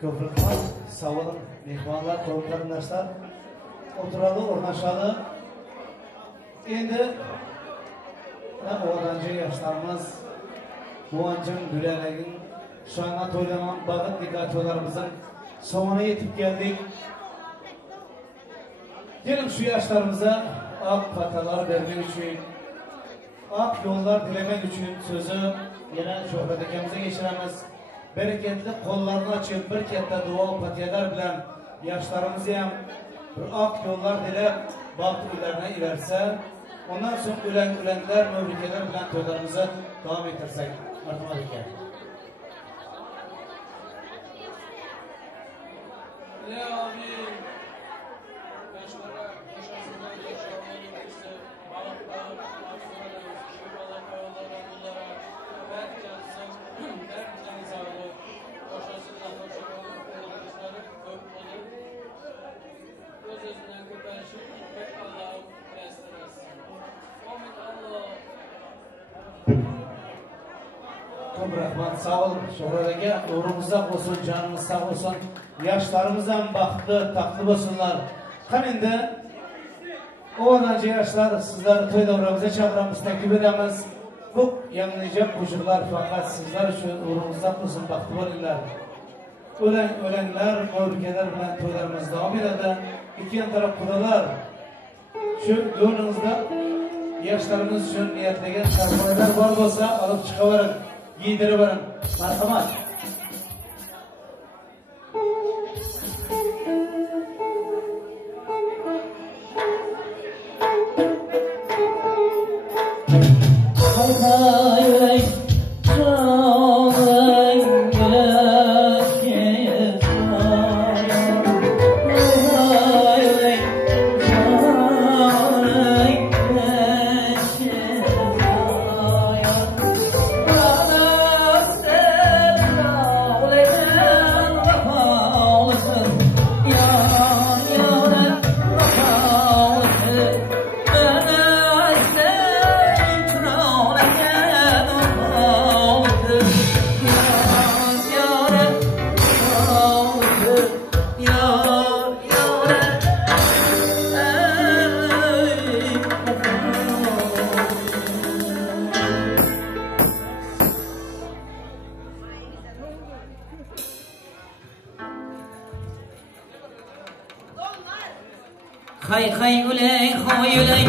Köprükman, sağ olun. Mehmanlar, komutandaşlar oturalı, ornaşalı. Endi oğlancı yaşlarımız bu ancın gülelegin şu ana toylanan bağıt dikatörlerimizin sonuna yetip geldik. Gelin şu yaşlarımıza ak patalar vermek için, ak yollar dilemek için sözü yine şöhretekemize geçiremiz. Bereketli kollarını açıp bir kette dua patiyeler bilen yaşlarımızı hem bir ak yollar dilep baht ülerine ilerse ondan sonra ülenler, möbrikeler bilen toylarımızı devam ettirsek. Martma dike. Ya abi, yaşlara, yaşasına yaşamalı bizi, bağlar, aksana, şivalar, bağlara, bunlara, bercansın, bercan sağlık, yaşasına, yaşamalı kılıçları kök olur. Öz özünden köperşi, gitmek Allah'ım bestirəsin. Amin Allah. Çok rahmat, sağ olun. Şöhredeki uğrumuzda olsun, canımız sağ olsun. Yaşlarımızdan baktı, tatlı olsunlar. Kaninde o öğrenci yaşlar sizleri toy davramıza çağıramız, takip edemez. Bu yanılacak bucurlar fakat sizler için uğrumuzda olsun, baktı olurlar. Ölenler, mevlükeler bilen toylarımız devam eder. İki yan taraf kudalar. Şu yolunuzda yaşlarımız için niyetlegen sarmalar var olsa alıp çıkıverin, giydiriverin. Marhamat. Hay uley hay uley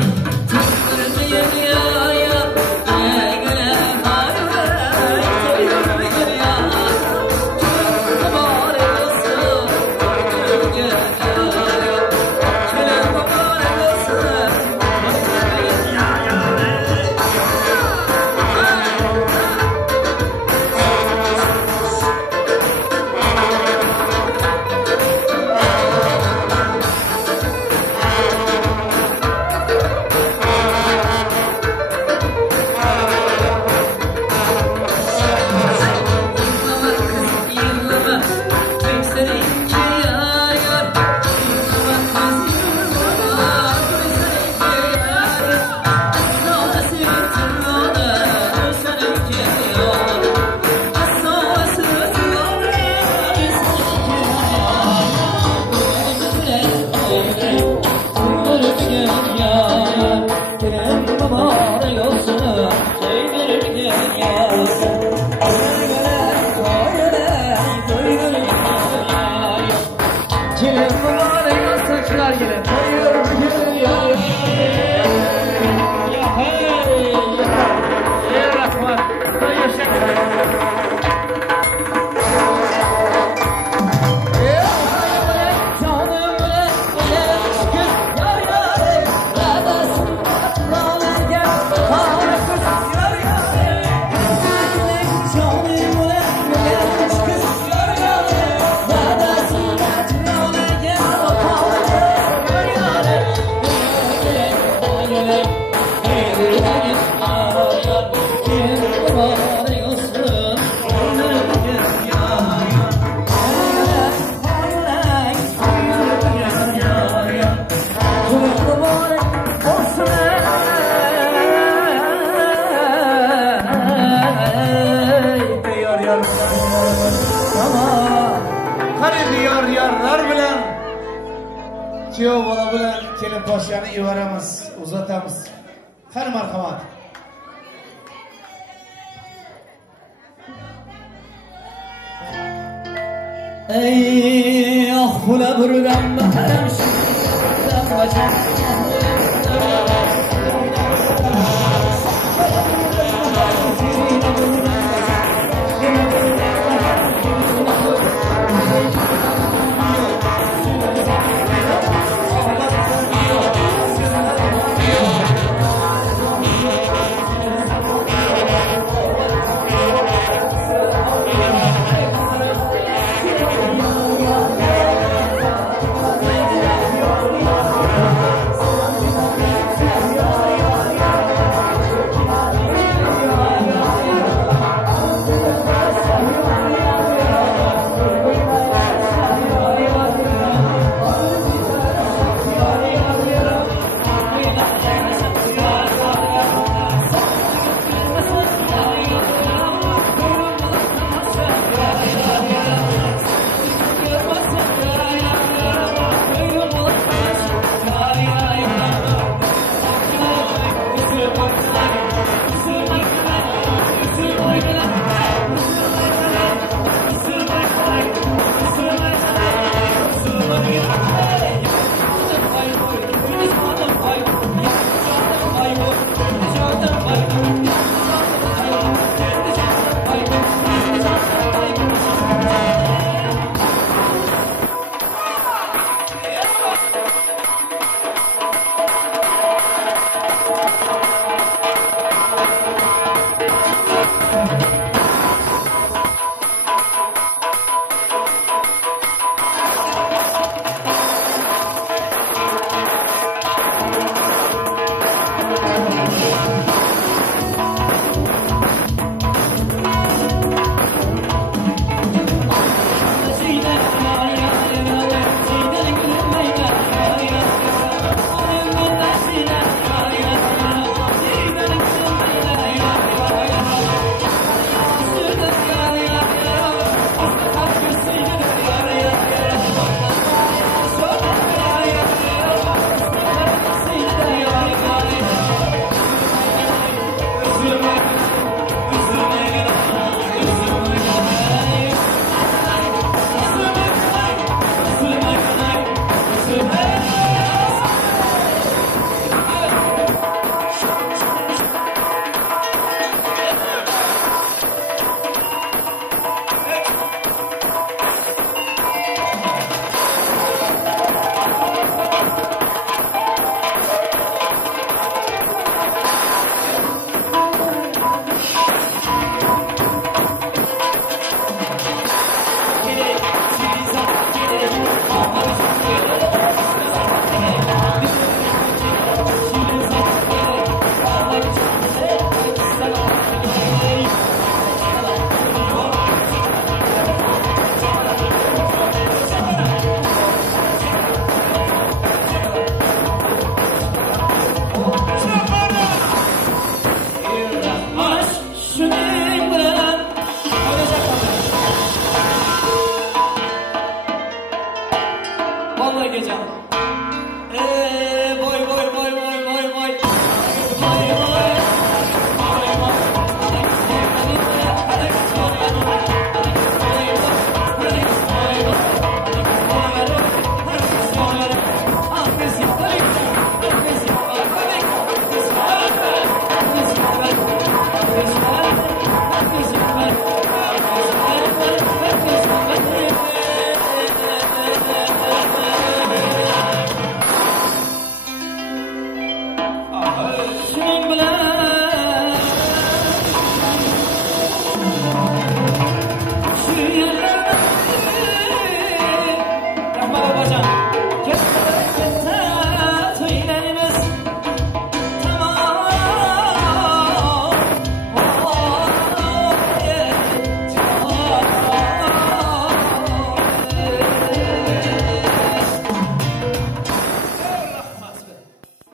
kelin poşyanı yuvaramiz, uzatamiz. Qani marhamat. Ey ah bula burgan baharam şu